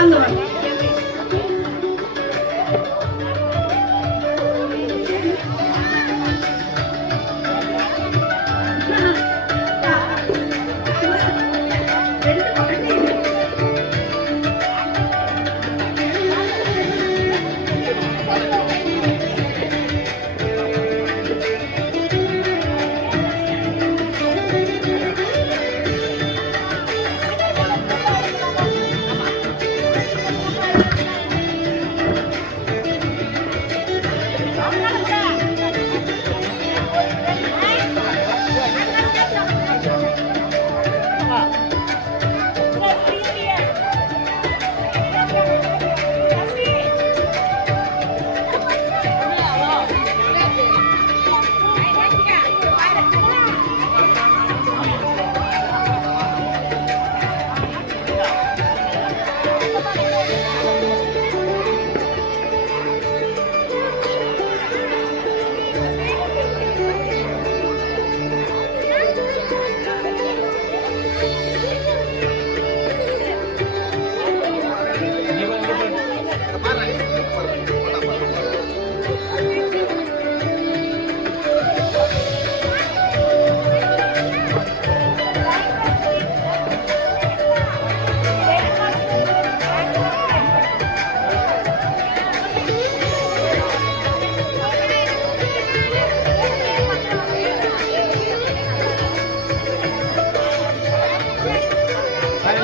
வாங்க வாங்க. ரெண்டு குழந்தைங்க.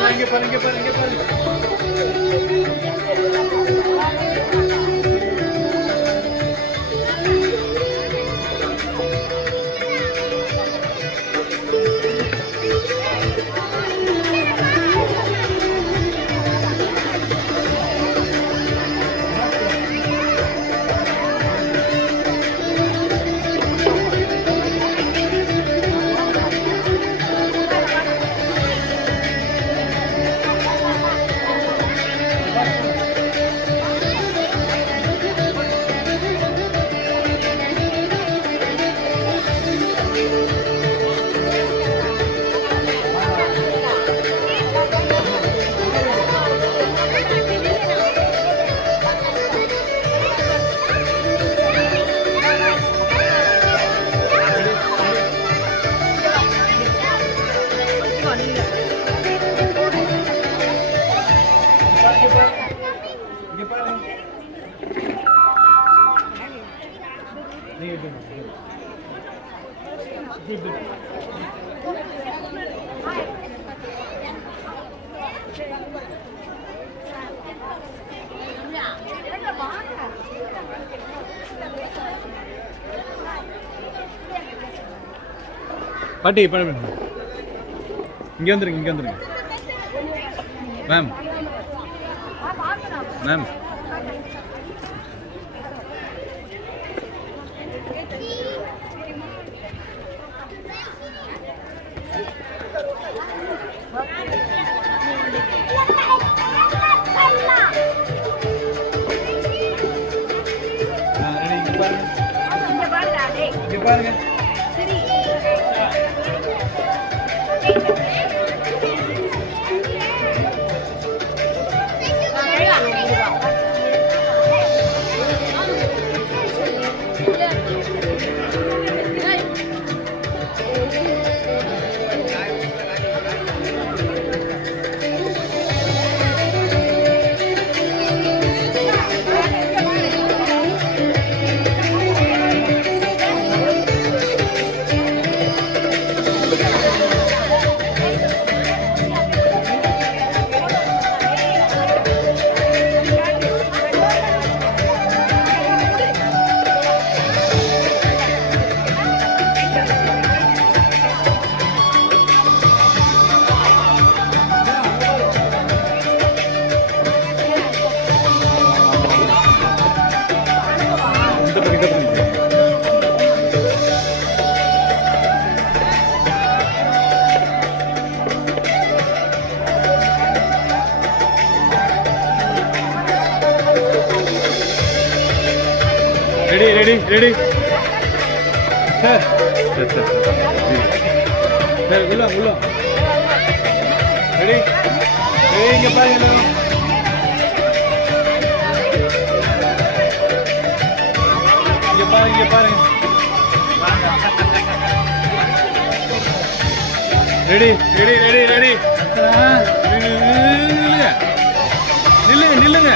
இங்க பாரு, இங்க பாரு, இங்க பாரு. இங்க பாரு. நீங்க இப்படி. இப்படி. பாட்டி பண்ண இங்கே வந்துருங்க, இங்கே வந்துருங்க மேம். மேம் இங்க பாருங்க. Ready sir sir sir sir बोलो बोलो रेडी रेडी इनके पास இங்க பாருங்க. Ready ready ready ready. நில்லுங்க நில்லுங்க.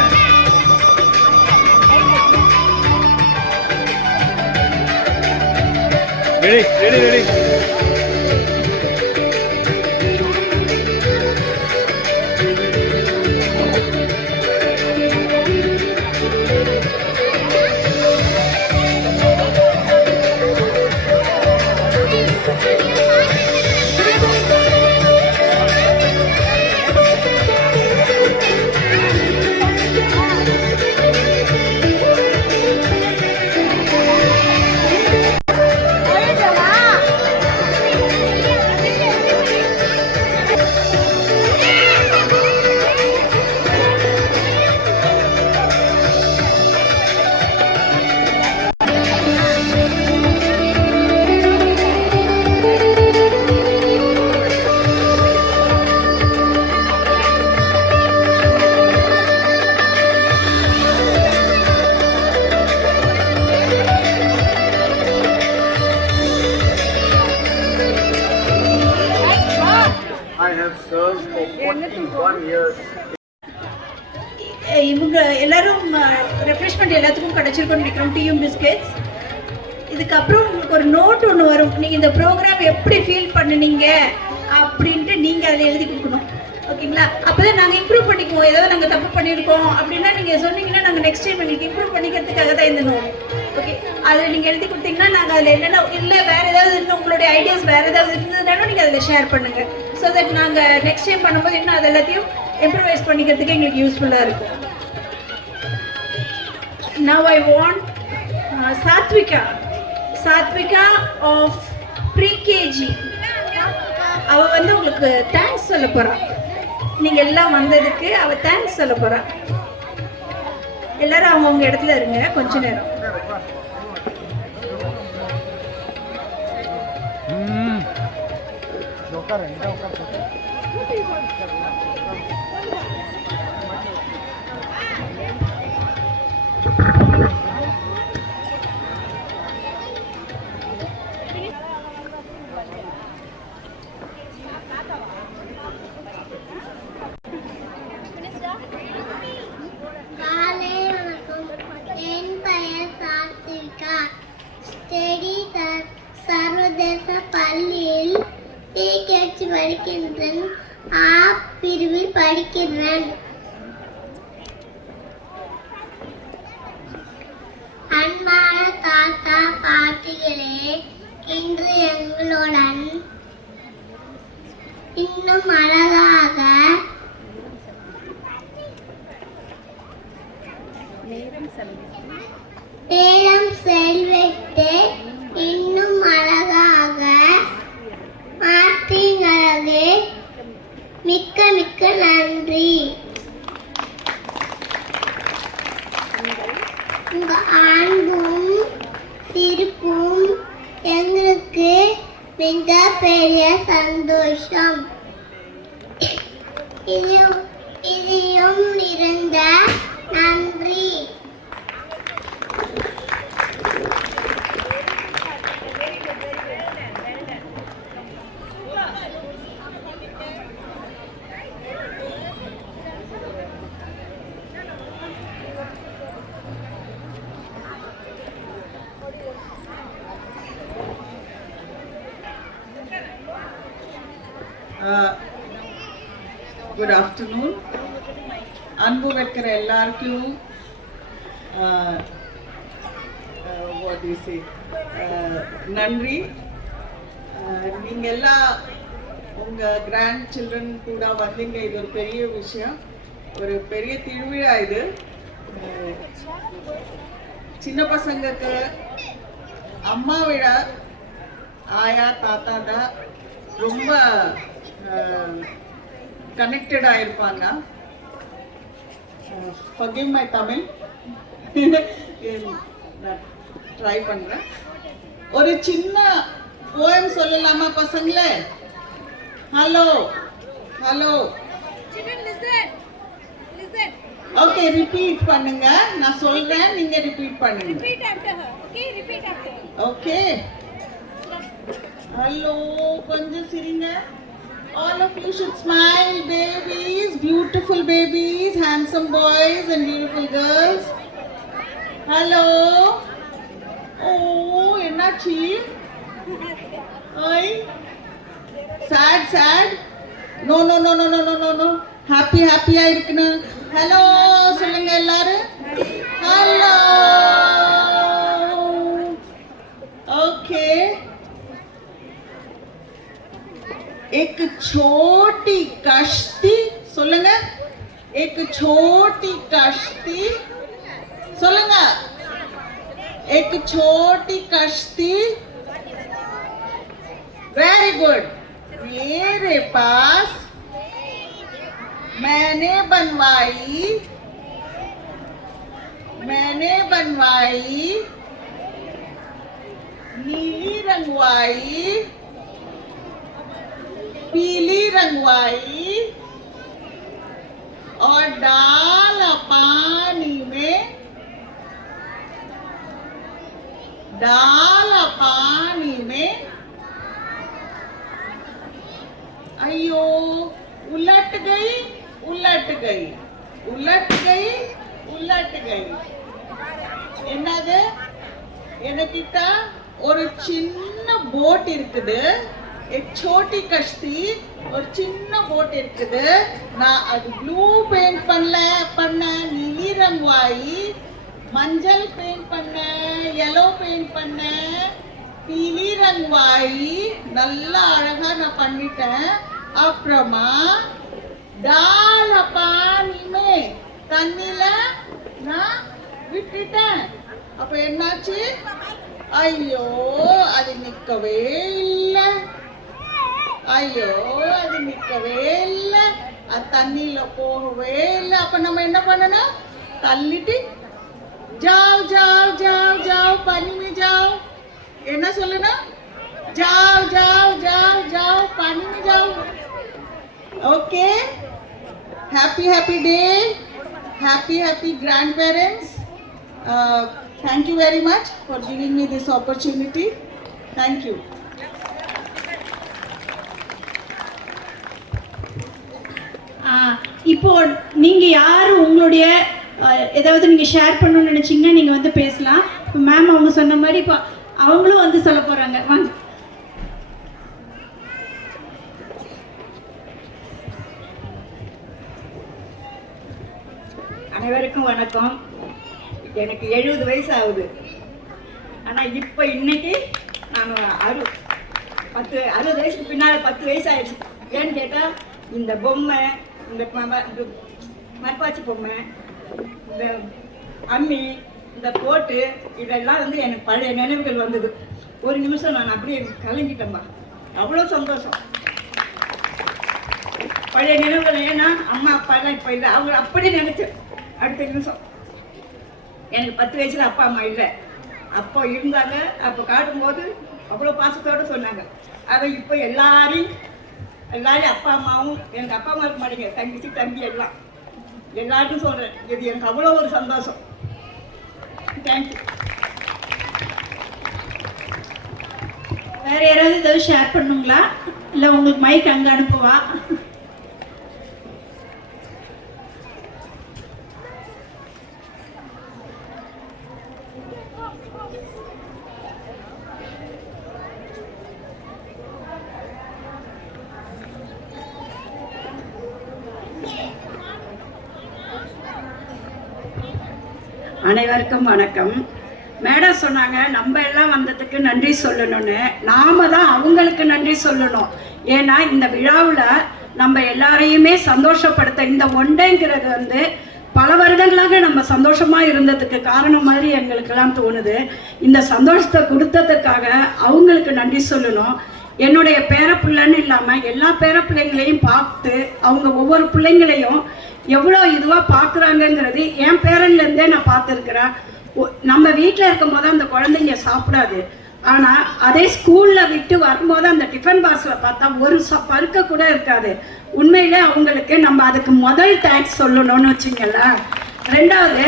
Ready ready ready. I have served for 41 years. இவங்க எல்லாரும் ரெஃப்ரெஷ்மெண்ட் எல்லாத்துக்கும் கிடைச்சிருக்கோம்னு நினைக்கிறோம். டீயும் பிஸ்கெட்ஸ். இதுக்கப்புறம் உங்களுக்கு ஒரு நோட் ஒன்று வரும். நீங்கள் இந்த ப்ரோக்ராம் எப்படி ஃபீல் பண்ணுனீங்க அப்படின்ட்டு நீங்கள் அதில் எழுதி கொடுக்கணும். ஓகேங்களா? அப்போ தான் நாங்கள் இம்ப்ரூவ் பண்ணிக்குவோம். ஏதாவது நாங்கள் தப்பு பண்ணியிருக்கோம் அப்படின்னா நீங்கள் சொன்னீங்கன்னா நாங்கள் நெக்ஸ்ட் டைம் எங்களுக்கு இம்ப்ரூவ் பண்ணிக்கிறதுக்காக தான் இந்த நோட். ஓகே, அதில் நீங்கள் எழுதி கொடுத்தீங்கன்னா நாங்கள் அதில் என்னென்ன இல்லை வேறு ஏதாவது இன்னும் உங்களுடைய ஐடியாஸ் வேறு ஏதாவது இருந்ததுனாலும் நீங்கள் அதில் ஷேர் பண்ணுங்கள். ஸோ தட் நாங்கள் நெக்ஸ்ட் டைம் பண்ணும்போது இன்னும் அது எல்லாத்தையும் இம்ப்ரூவைஸ் பண்ணிக்கிறதுக்கு எங்களுக்கு யூஸ்ஃபுல்லாக இருக்கும். Now I want Satvika of pre-KG. அவ வந்து உங்களுக்கு தேங்க்ஸ் சொல்ல போறா. நீங்க எல்லாம் வந்ததுக்கு அவ தேங்க்ஸ் சொல்ல போறா. எல்லாரும் அவங்க இடத்துல இருங்க கொஞ்ச நேரம். காலை வணக்கம். என் பெயர் சாத்விகா. ஸ்டடி சர்வதேச பள்ளியில் பிகேஜி படிக்கின்றேன். ஆ பிரிவில் படிக்கிறேன். அன்பான தாத்தா பாட்டிகளே, இன்று எங்களுடன் இன்னும் அழகாக நேரம் செல்விட்டு இன்னும் அழகாக மாற்றினது மிக்க மிக்க நன்றி. உங்க அன்பும் சிரிப்பும் எங்களுக்கு மிக பெரிய சந்தோஷம். இதையும் இருந்த நன்றி. Good afternoon. அன்பு வைக்கிற எல்லாருக்கும் நன்றி. நீங்க எல்லாம் உங்க கிராண்ட் சில்ட்ரன் கூட வந்தீங்க. இது ஒரு பெரிய விஷயம், ஒரு பெரிய திருவிழா. இது சின்ன பசங்களுக்கு அம்மா விட ஆயா தாத்தா தான் ரொம்ப கனெக்டட் ஆயிருப்பாங்க. forgive my Tamil. நான் ட்ரை பண்றேன். ஒரு சின்ன போயம் சொல்லலாமா பசங்களே? ஹலோ ஹலோ, ஓகே ரிப்பீட் பண்ணுங்க. நான் சொல்றேன், நீங்க ரிப்பீட் பண்ணுங்க. ஓகே. ஹலோ, கொஞ்சம் சிரிங்க. All of you should smile, babies, beautiful babies, handsome boys and beautiful girls. Hello. Oh, என்னாச்சு? Oi. Sad. No. Happy-ஆ இருக்கணும். Hello, சொல்லுங்க எல்லாரும். Hello. Okay. एक छोटी कश्ती சொல்லுங்க. एक छोटी कश्ती சொல்லுங்க. एक छोटी कश्ती. Very good. मेरे पास मैंने बनवाई नीली रंगवाई, पीली रंगवाई और डाला पानी में अयो उलट गई. என்னது? எனக்கிட்ட ஒரு சின்ன போட் இருக்குது. एक छोटी कश्ती, ஒரு சின்ன போட் இருக்குது. நான் அது ப்ளூ பெயிண்ட் பண்ண நீலி ரங்வாயி, மஞ்சள் பெயிண்ட் பண்ண, yellow பெயிண்ட் பண்ண, பீலி ரங்வாயி நல்லா அழகா நான் பண்ணிட்டேன். அப்புறமா டால பானிமே தண்ணில நான் விட்டுட்டேன். அப்ப என்னாச்சு? ஐயோ அது நிக்கவே இல்லை. அது தண்ணியில போகவே இல்லை. அப்ப நம்ம என்ன பண்ணணும்? தள்ளிட்டு जाओ पानी में जाओ. என்ன சொல்லணும்? जाओ पानी में जाओ. Okay. Happy day. Happy grandparents. Thank you very much for giving me this opportunity. Thank you. இப்போ நீங்க யார் உங்களுடைய ஏதாவது நீங்க ஷேர் பண்ணணும்னு நினைச்சீங்கன்னா நீங்க வந்து பேசலாம். மேம் அவங்க சொன்ன மாதிரி இப்போ அவங்களும் வந்து சொல்ல போறாங்க. வாங்க. அனைவருக்கும் வணக்கம். எனக்கு 70 வயசு ஆகுது. ஆனால் இப்போ இன்னைக்கு நான் 60 வயசுக்கு பின்னால் 10 வயசு ஆயிடுச்சு. ஏன்னு கேட்டால் இந்த பொம்மை, இந்த மரப்பாச்சி பொம்மை, இந்த அம்மி, இந்த போட்டு, இதெல்லாம் வந்து எனக்கு பழைய நினைவுகள் வந்தது. ஒரு நிமிஷம் நான் அப்படியே கலங்கிட்டேன்பா. அவ்வளோ சந்தோஷம். பழைய நினைவுகள். ஏன்னா அம்மா அப்பாலாம் இப்போ இல்லை. அவங்க அப்படியே நினைச்சேன். அடுத்த நிமிஷம் எனக்கு 10 வயசுல அப்பா அம்மா இல்லை. அப்போ இருந்தாங்க. அப்போ காட்டும்போது அவ்வளோ பாசத்தோடு சொன்னாங்க. அதை இப்போ எல்லாரையும் அப்பா அம்மாவும், எனக்கு அப்பா அம்மா இருக்க மாட்டேங்க, தங்கச்சி தம்பி எல்லாருக்கும் சொல்கிறேன். இது எனக்கு அவ்வளோ ஒரு சந்தோஷம். தேங்க்யூ. வேற யாராவது ஏதாவது ஷேர் பண்ணுங்களா? இல்லை உங்களுக்கு மைக் அங்கே அனுப்புவா? அனைவருக்கும் வணக்கம். மேடம் சொன்னாங்க நம்ம எல்லாம் வந்ததுக்கு நன்றி சொல்லணும்னு. நாம தான் அவங்களுக்கு நன்றி சொல்லணும். ஏன்னா இந்த விழாவில் நம்ம எல்லாரையுமே சந்தோஷப்படுத்த இந்த ஒன்றைங்கிறது வந்து பல வருடங்களாக நம்ம சந்தோஷமாக இருந்ததுக்கு காரணம் மாதிரி எங்களுக்கெல்லாம் தோணுது. இந்த சந்தோஷத்தை கொடுத்ததுக்காக அவங்களுக்கு நன்றி சொல்லணும். என்னுடைய பேரப்பிள்ளைன்னு இல்லாமல் எல்லா பேரப்பிள்ளைங்களையும் பார்த்து அவங்க ஒவ்வொரு பிள்ளைங்களையும் எவ்வளோ இதுவாக பார்க்குறாங்கங்கிறது என் பேரன்லேருந்தே நான் பார்த்துருக்குறேன். நம்ம வீட்டில் இருக்கும் போது அந்த குழந்தைங்க சாப்பிடாது. ஆனால் அதே ஸ்கூலில் விட்டு வரும்போது அந்த டிஃபன் பாக்ஸில் பார்த்தா ஒரு பருக்க கூட இருக்காது. உண்மையிலே அவங்களுக்கு நம்ம அதுக்கு முதல் தேங்க்ஸ் சொல்லணும்னு வச்சுங்களேன். ரெண்டாவது,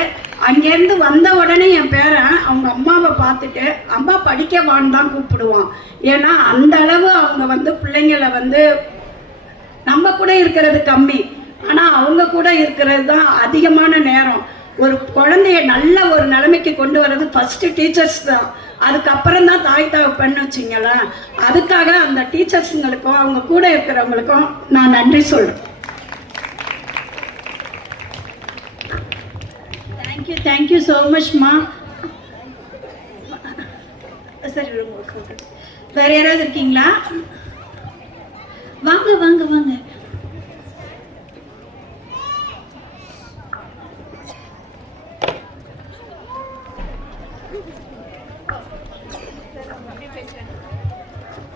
அங்கேருந்து வந்த உடனே என் பேரன் அவங்க அம்மாவை பார்த்துட்டு அம்மா படிக்கவான்னு தான் கூப்பிடுவான். ஏன்னா அந்த அளவு அவங்க வந்து பிள்ளைங்களை வந்து நம்ம கூட இருக்கிறது கம்மி, ஆனால் அவங்க கூட இருக்கிறது தான் அதிகமான நேரம். ஒரு குழந்தைய நல்ல ஒரு நிலைமைக்கு கொண்டு வர்றது ஃபஸ்ட்டு டீச்சர்ஸ் தான், அதுக்கப்புறம் தான் தாய் தகப்பன்னு வச்சிங்களேன். அதுக்காக அந்த டீச்சர்ஸுங்களுக்கும் அவங்க கூட இருக்கிறவங்களுக்கும் நான் நன்றி சொல்கிறேன். தேங்க்யூ ஸோ மச்மா. சரி, வேற யாராவது இருக்கீங்களா? வாங்க வாங்க வாங்க.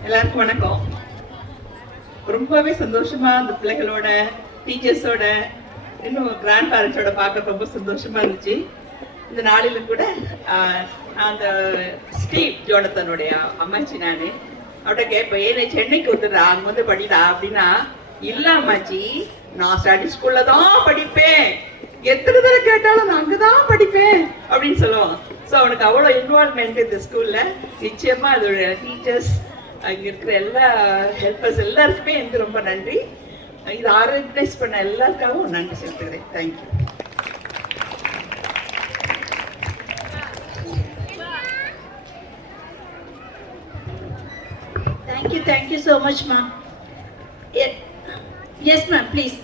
எல்லாருக்கும் வணக்கம். ரொம்பவே சந்தோஷமா அந்த பிள்ளைகளோட, டீச்சர்ஸோட, இன்னும் கிராண்ட் பேரண்ட்ஸோட பார்க்க ரொம்ப சந்தோஷமா இருந்துச்சு. இந்த நாளில கூட அந்த ஸ்டீவ் ஜோனத்தனுடைய அம்மாச்சி நான் அவட்ட கேட்பேன், ஏன்னா சென்னைக்கு வந்துடுறா, அங்கே வந்து படிடா அப்படின்னா, இல்லை அம்மாச்சி நான் ஸ்டடி ஸ்கூல்ல தான் படிப்பேன், எத்தனை தடவை கேட்டாலும் நான் அங்கே தான் படிப்பேன் அப்படின்னு சொல்லுவான். ஸோ அவனுக்கு அவ்வளோ இன்வால்வ்மெண்ட் இந்த ஸ்கூலில். நிச்சயமாக அதோட டீச்சர்ஸ், அங்கே இருக்கிற எல்லா ஹெல்பர்ஸ் எல்லாருக்குமே எனக்கு ரொம்ப நன்றி. இது ஆர்கனைஸ் பண்ண எல்லாருக்காகவும் நன்றி செலுத்துகிறேன். Thank you. Thank you so much, ma'am. Yes, ma'am, please.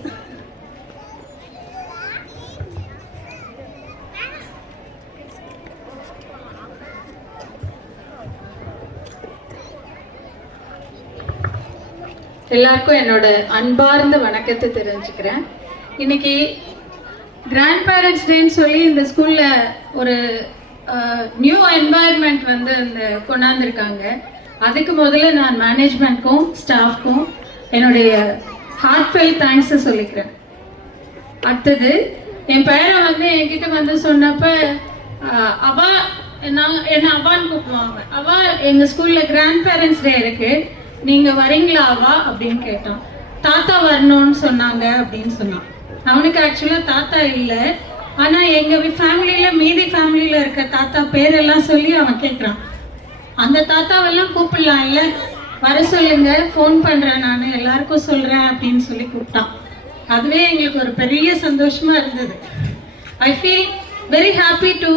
எல்லாருக்கும் என்னோட அன்பார்ந்த வணக்கத்தை தெரிஞ்சுக்கிறேன். இன்னைக்கு கிராண்ட் பேரண்ட்ஸ் டேன்னு சொல்லி இந்த ஸ்கூலில் ஒரு நியூ என்வாயர்மெண்ட் வந்து கொண்டாந்துருக்காங்க. அதுக்கு முதல்ல நான் மேனேஜ்மெண்ட்க்கும் ஸ்டாஃப்க்கும் என்னுடைய ஹார்ட்ஃபெல் தேங்க்ஸை சொல்லிக்கிறேன். அடுத்தது, என் பேரை வந்து என்கிட்ட வந்து சொன்னப்போ அவா என்னை அவான்னு கூப்பிடுவாங்க. அவா எங்கள் ஸ்கூலில் கிராண்ட் பேரண்ட்ஸ் டே இருக்குது, நீங்கள் வரீங்களா அவா அப்படின்னு கேட்டான். தாத்தா வரணும்னு சொன்னாங்க அப்படின்னு சொன்னான். அவனுக்கு ஆக்சுவலாக தாத்தா இல்லை, ஆனால் எங்கள் ஃபேமிலியில் மீதி ஃபேமிலியில் இருக்க தாத்தா பேரெல்லாம் சொல்லி அவன் கேட்குறான். அந்த தாத்தாவெல்லாம் கூப்பிடலாம் இல்லை, வர சொல்லுங்க, ஃபோன் பண்ணுறேன், நான் எல்லாருக்கும் சொல்கிறேன் அப்படின்னு சொல்லி கூப்பிட்டான். அதுவே எங்களுக்கு ஒரு பெரிய சந்தோஷமாக இருந்தது. I feel very happy to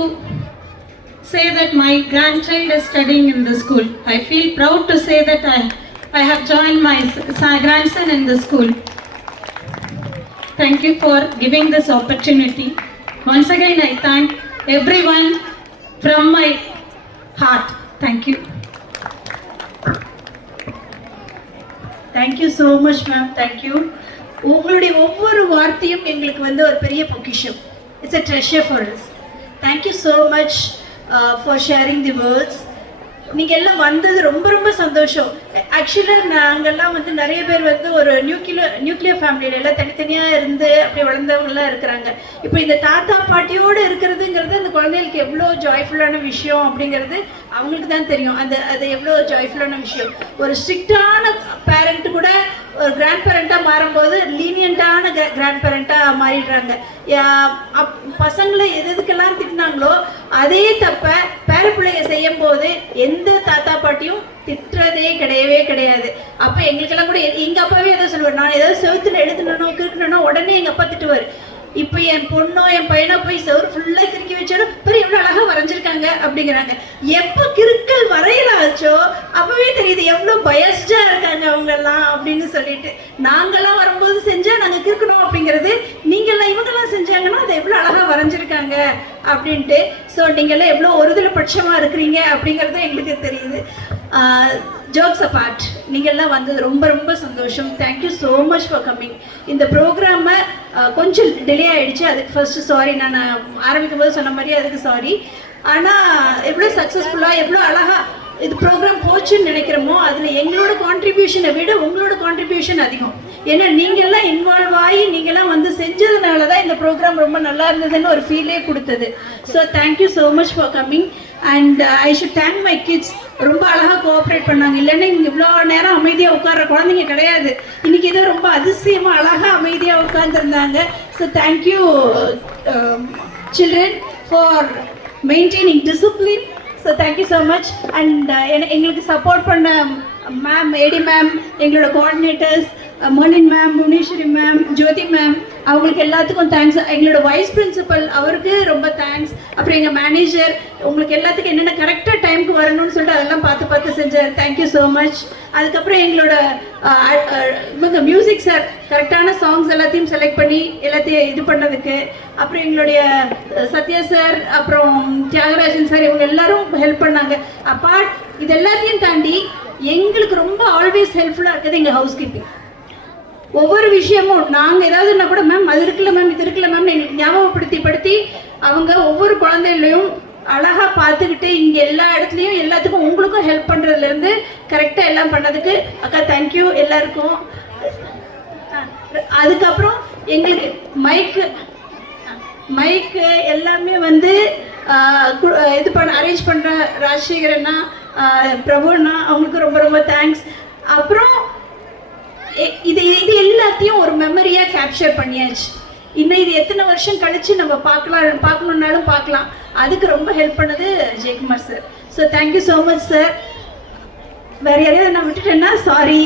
say that my grandchild is studying in the school. I feel proud to say that I have joined my grandson in the school. Thank you for giving this opportunity. Once again, I thank everyone from my heart. Thank you. Thank you so much, ma'am. Thank you. உங்களுடைய ஒவ்வொரு வார்த்தையும் எங்களுக்கு வந்து ஒரு பெரிய பொக்கிஷம். It's a treasure for us. Thank you so much for sharing the words. நீங்கள் எல்லாம் வந்தது ரொம்ப ரொம்ப சந்தோஷம். ஆக்சுவலாக நாங்கள்லாம் வந்து நிறைய பேர் வந்து ஒரு நியூக்ளியர் ஃபேமிலியில எல்லாம் தனித்தனியாக இருந்து அப்படி வளர்ந்தவங்களாம் இருக்கிறாங்க. இப்போ இந்த தாத்தா பாட்டியோடு இருக்கிறதுங்கிறது அந்த குழந்தைகளுக்கு எவ்வளோ ஜாய்ஃபுல்லான விஷயம் அப்படிங்கிறது அவங்களுக்கு தான் தெரியும். அது எவ்வளோ ஜாய்ஃபுல்லான விஷயம். ஒரு ஸ்ட்ரிக்டான பேரண்ட் கூட ஒரு கிராண்ட் பேரண்ட்டாக மாறும்போது லீனியண்டான கிராண்ட் பேரண்ட்டாக மாறிடுறாங்க. பசங்களை எதுக்கெல்லாம் திட்டினாங்களோ அதே தப்பை பேரப்பிள்ளைங்க செய்யும் போது எந்த தாத்தா பாட்டியும் திட்டுறதே கிடையாது. அப்போ எங்களுக்கெல்லாம் கூட எங்கள் அப்பாவே எதாவது சொல்லுவார், நான் ஏதாவது செவுத்துல எழுதுனோ கிறுக்கணும்னா உடனே எங்கள் அப்பா திட்டுவார். இப்போ என் பொண்ணோ என் பையனோ போய் செவரு ஃபுல்லாக கிறுக்கி வச்சாலும் பெரிய எவ்வளோ அழகாக வரைஞ்சிருக்காங்க அப்படிங்கிறாங்க. எப்போ கிறுக்கல் வரையில ஆச்சோ அப்போவே தெரியுது எவ்வளோ பயஸ்டாக இருக்காங்க அவங்கெல்லாம் அப்படின்னு சொல்லிட்டு. நாங்கள்லாம் வரும்போது செஞ்சால் நாங்கள் கிறுக்கணும் அப்படிங்கிறது, நீங்கள்லாம் இவங்கெல்லாம் செஞ்சாங்கன்னா அதை எவ்வளோ அழகாக வரைஞ்சிருக்காங்க அப்படின்ட்டு. ஸோ நீங்கள்லாம் எவ்வளோ ஒருதலை பட்சமாக இருக்கிறீங்க அப்படிங்கிறது எங்களுக்கு தெரியுது. ஜோக்ஸ் அபார்ட், நீங்கள்லாம் வந்தது ரொம்ப ரொம்ப சந்தோஷம். Thank you so much for coming. இந்த ப்ரோக்ராமை கொஞ்சம் டிலே ஆகிடுச்சு, அதுக்கு ஃபர்ஸ்ட்டு சாரி. நான் ஆரம்பிக்கும் போது சொன்ன மாதிரி அதுக்கு சாரி. ஆனால் எவ்வளோ சக்ஸஸ்ஃபுல்லாக எவ்வளோ அழகாக இது ப்ரோக்ராம் போச்சுன்னு நினைக்கிறோமோ அதில் எங்களோட கான்ட்ரிபியூஷனை விட உங்களோட கான்ட்ரிபியூஷன் அதிகம். ஏன்னா நீங்கள்லாம் இன்வால்வ் ஆகி நீங்கள்லாம் வந்து செஞ்சதுனால தான் இந்த ப்ரோக்ராம் ரொம்ப நல்லா இருந்ததுன்னு ஒரு ஃபீலே கொடுத்தது. So thank you so much for coming. And I should thank my kids. ரொம்ப அழகாக கோஆப்ரேட் பண்ணாங்க. இல்லைன்னா இங்கே இவ்வளோ நேரம் அமைதியாக உட்கார்ற குழந்தைங்க கிடையாது. இன்னைக்கு ஏதோ ரொம்ப அதிசயமாக அழகாக அமைதியாக உட்காந்துருந்தாங்க. So thank you children for maintaining discipline. So thank you so much. And எங்களுக்கு சப்போர்ட் பண்ண மேம், ஏடி மேம், எங்களோட coordinators Marlin ma'am, Bhuvaneswari ma'am, Jothi ma'am, அவங்களுக்கு எல்லாத்துக்கும் தேங்க்ஸ். எங்களோட வைஸ் பிரின்சிபல் அவருக்கு ரொம்ப தேங்க்ஸ். அப்புறம் எங்கள் மேனேஜர், உங்களுக்கு எல்லாத்துக்கும் என்னென்ன கரெக்டாக டைமுக்கு வரணும்னு சொல்லிட்டு அதெல்லாம் பார்த்து செஞ்சார். Thank you so much. அதுக்கப்புறம் எங்களோட இவங்க மியூசிக் சார் கரெக்டான சாங்ஸ் எல்லாத்தையும் செலக்ட் பண்ணி எல்லாத்தையும் இது பண்ணதுக்கு. அப்புறம் எங்களுடைய சத்யா சார், அப்புறம் தியாகராஜன் சார், இவங்க எல்லாரும் ஹெல்ப் பண்ணாங்க. அப்பார்ட் இது எல்லாத்தையும் தாண்டி எங்களுக்கு ரொம்ப ஆல்வேஸ் ஹெல்ப்ஃபுல்லாக இருக்குது எங்கள் ஹவுஸ் கீப்பிங். ஒவ்வொரு விஷயமும் நாங்கள் ஏதாவதுன்னா கூட மேம் அது இருக்குல்ல மேம், இது இருக்குல்ல மேம் எங்களுக்கு ஞாபகப்படுத்தி அவங்க ஒவ்வொரு குழந்தைகளையும் அழகாக பார்த்துக்கிட்டு இங்கே எல்லா இடத்துலையும் எல்லாத்துக்கும் உங்களுக்கும் ஹெல்ப் பண்ணுறதுலேருந்து கரெக்டாக எல்லாம் பண்ணதுக்கு அக்கா தேங்க்யூ எல்லாருக்கும். அதுக்கப்புறம் எங்களுக்கு மைக்கு எல்லாமே வந்து இது அரேஞ்ச் பண்ணுற ராஜசேகரண்ணா, பிரபுண்ணா, அவங்களுக்கு ரொம்ப ரொம்ப தேங்க்ஸ். அப்புறம் இது எல்லாத்தையும் ஒரு மெமரியாக கேப்சர் பண்ணியாச்சு. இன்னும் இது எத்தனை வருஷம் கழிச்சு நம்ம பார்க்கணுன்னாலும் பார்க்கலாம். அதுக்கு ரொம்ப ஹெல்ப் பண்ணது Jayakumar sir. So thank you so much sir. வேற யாரையாவது நான் விட்டுட்டேன்னா sorry.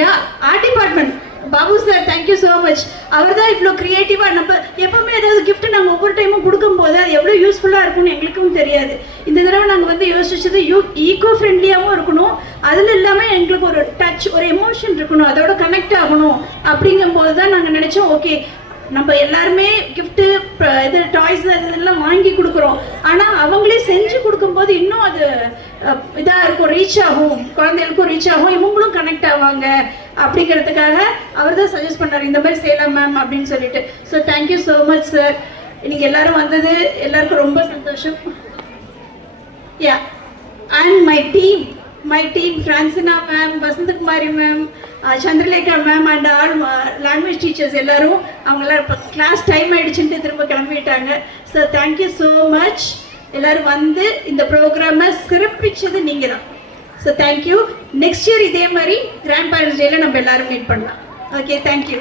Ya, art department Babu sir thank you so much. அவர் தான் இவ்வளோ க்ரியேட்டிவாக நம்ம எப்போவுமே ஏதாவது கிஃப்ட் நாங்கள் ஒவ்வொரு டைமும் கொடுக்கும்போது அது எவ்வளோ யூஸ்ஃபுல்லாக இருக்கும்னு எங்களுக்கும் தெரியாது. இந்த தடவை நாங்கள் வந்து யோசிச்சது ஈகோ ஃப்ரெண்ட்லியாகவும் இருக்கணும், அதில் இல்லாமல் எங்களுக்கு ஒரு டச், ஒரு எமோஷன் இருக்கணும், அதோட கனெக்ட் ஆகணும். அப்படிங்கும்போது தான் நாங்கள் நினச்சோம் ஓகே நம்ம எல்லாருமே கிஃப்ட்டு இது டாய்ஸ் இதெல்லாம் வாங்கி கொடுக்குறோம், ஆனால் அவங்களே செஞ்சு கொடுக்கும்போது இன்னும் அது இதாக இருக்கும், ரீச் ஆகும், குழந்தைகளுக்கும் ரீச் ஆகும், இவங்களும் கனெக்ட் ஆவாங்க. அப்படிங்கிறதுக்காக அவர் தான் சஜஸ்ட் பண்ணார் இந்த மாதிரி செய்யலாம் மேம் அப்படின்னு சொல்லிட்டு. So thank you so much sir. இன்னைக்கு எல்லாரும் வந்தது எல்லாருக்கும் ரொம்ப சந்தோஷம். Ya, and my team Francina ma'am, Vasanthakumari ma'am, Chandralekha ma'am and all language teachers எல்லாரும், அவங்களாம் இப்போ கிளாஸ் டைம் ஆகிடுச்சுன்ட்டு திரும்ப கிளம்பிட்டாங்க. So thank you so much. எல்லோரும் வந்து இந்த ப்ரோக்ராமை சிறப்பிச்சது நீங்கள் தான். So thank you. நெக்ஸ்ட் இயர் இதே மாதிரி கிராண்ட் பேரண்ட்ஸ் டேயில் நம்ம எல்லோரும் மீட் பண்ணலாம். Okay, thank you.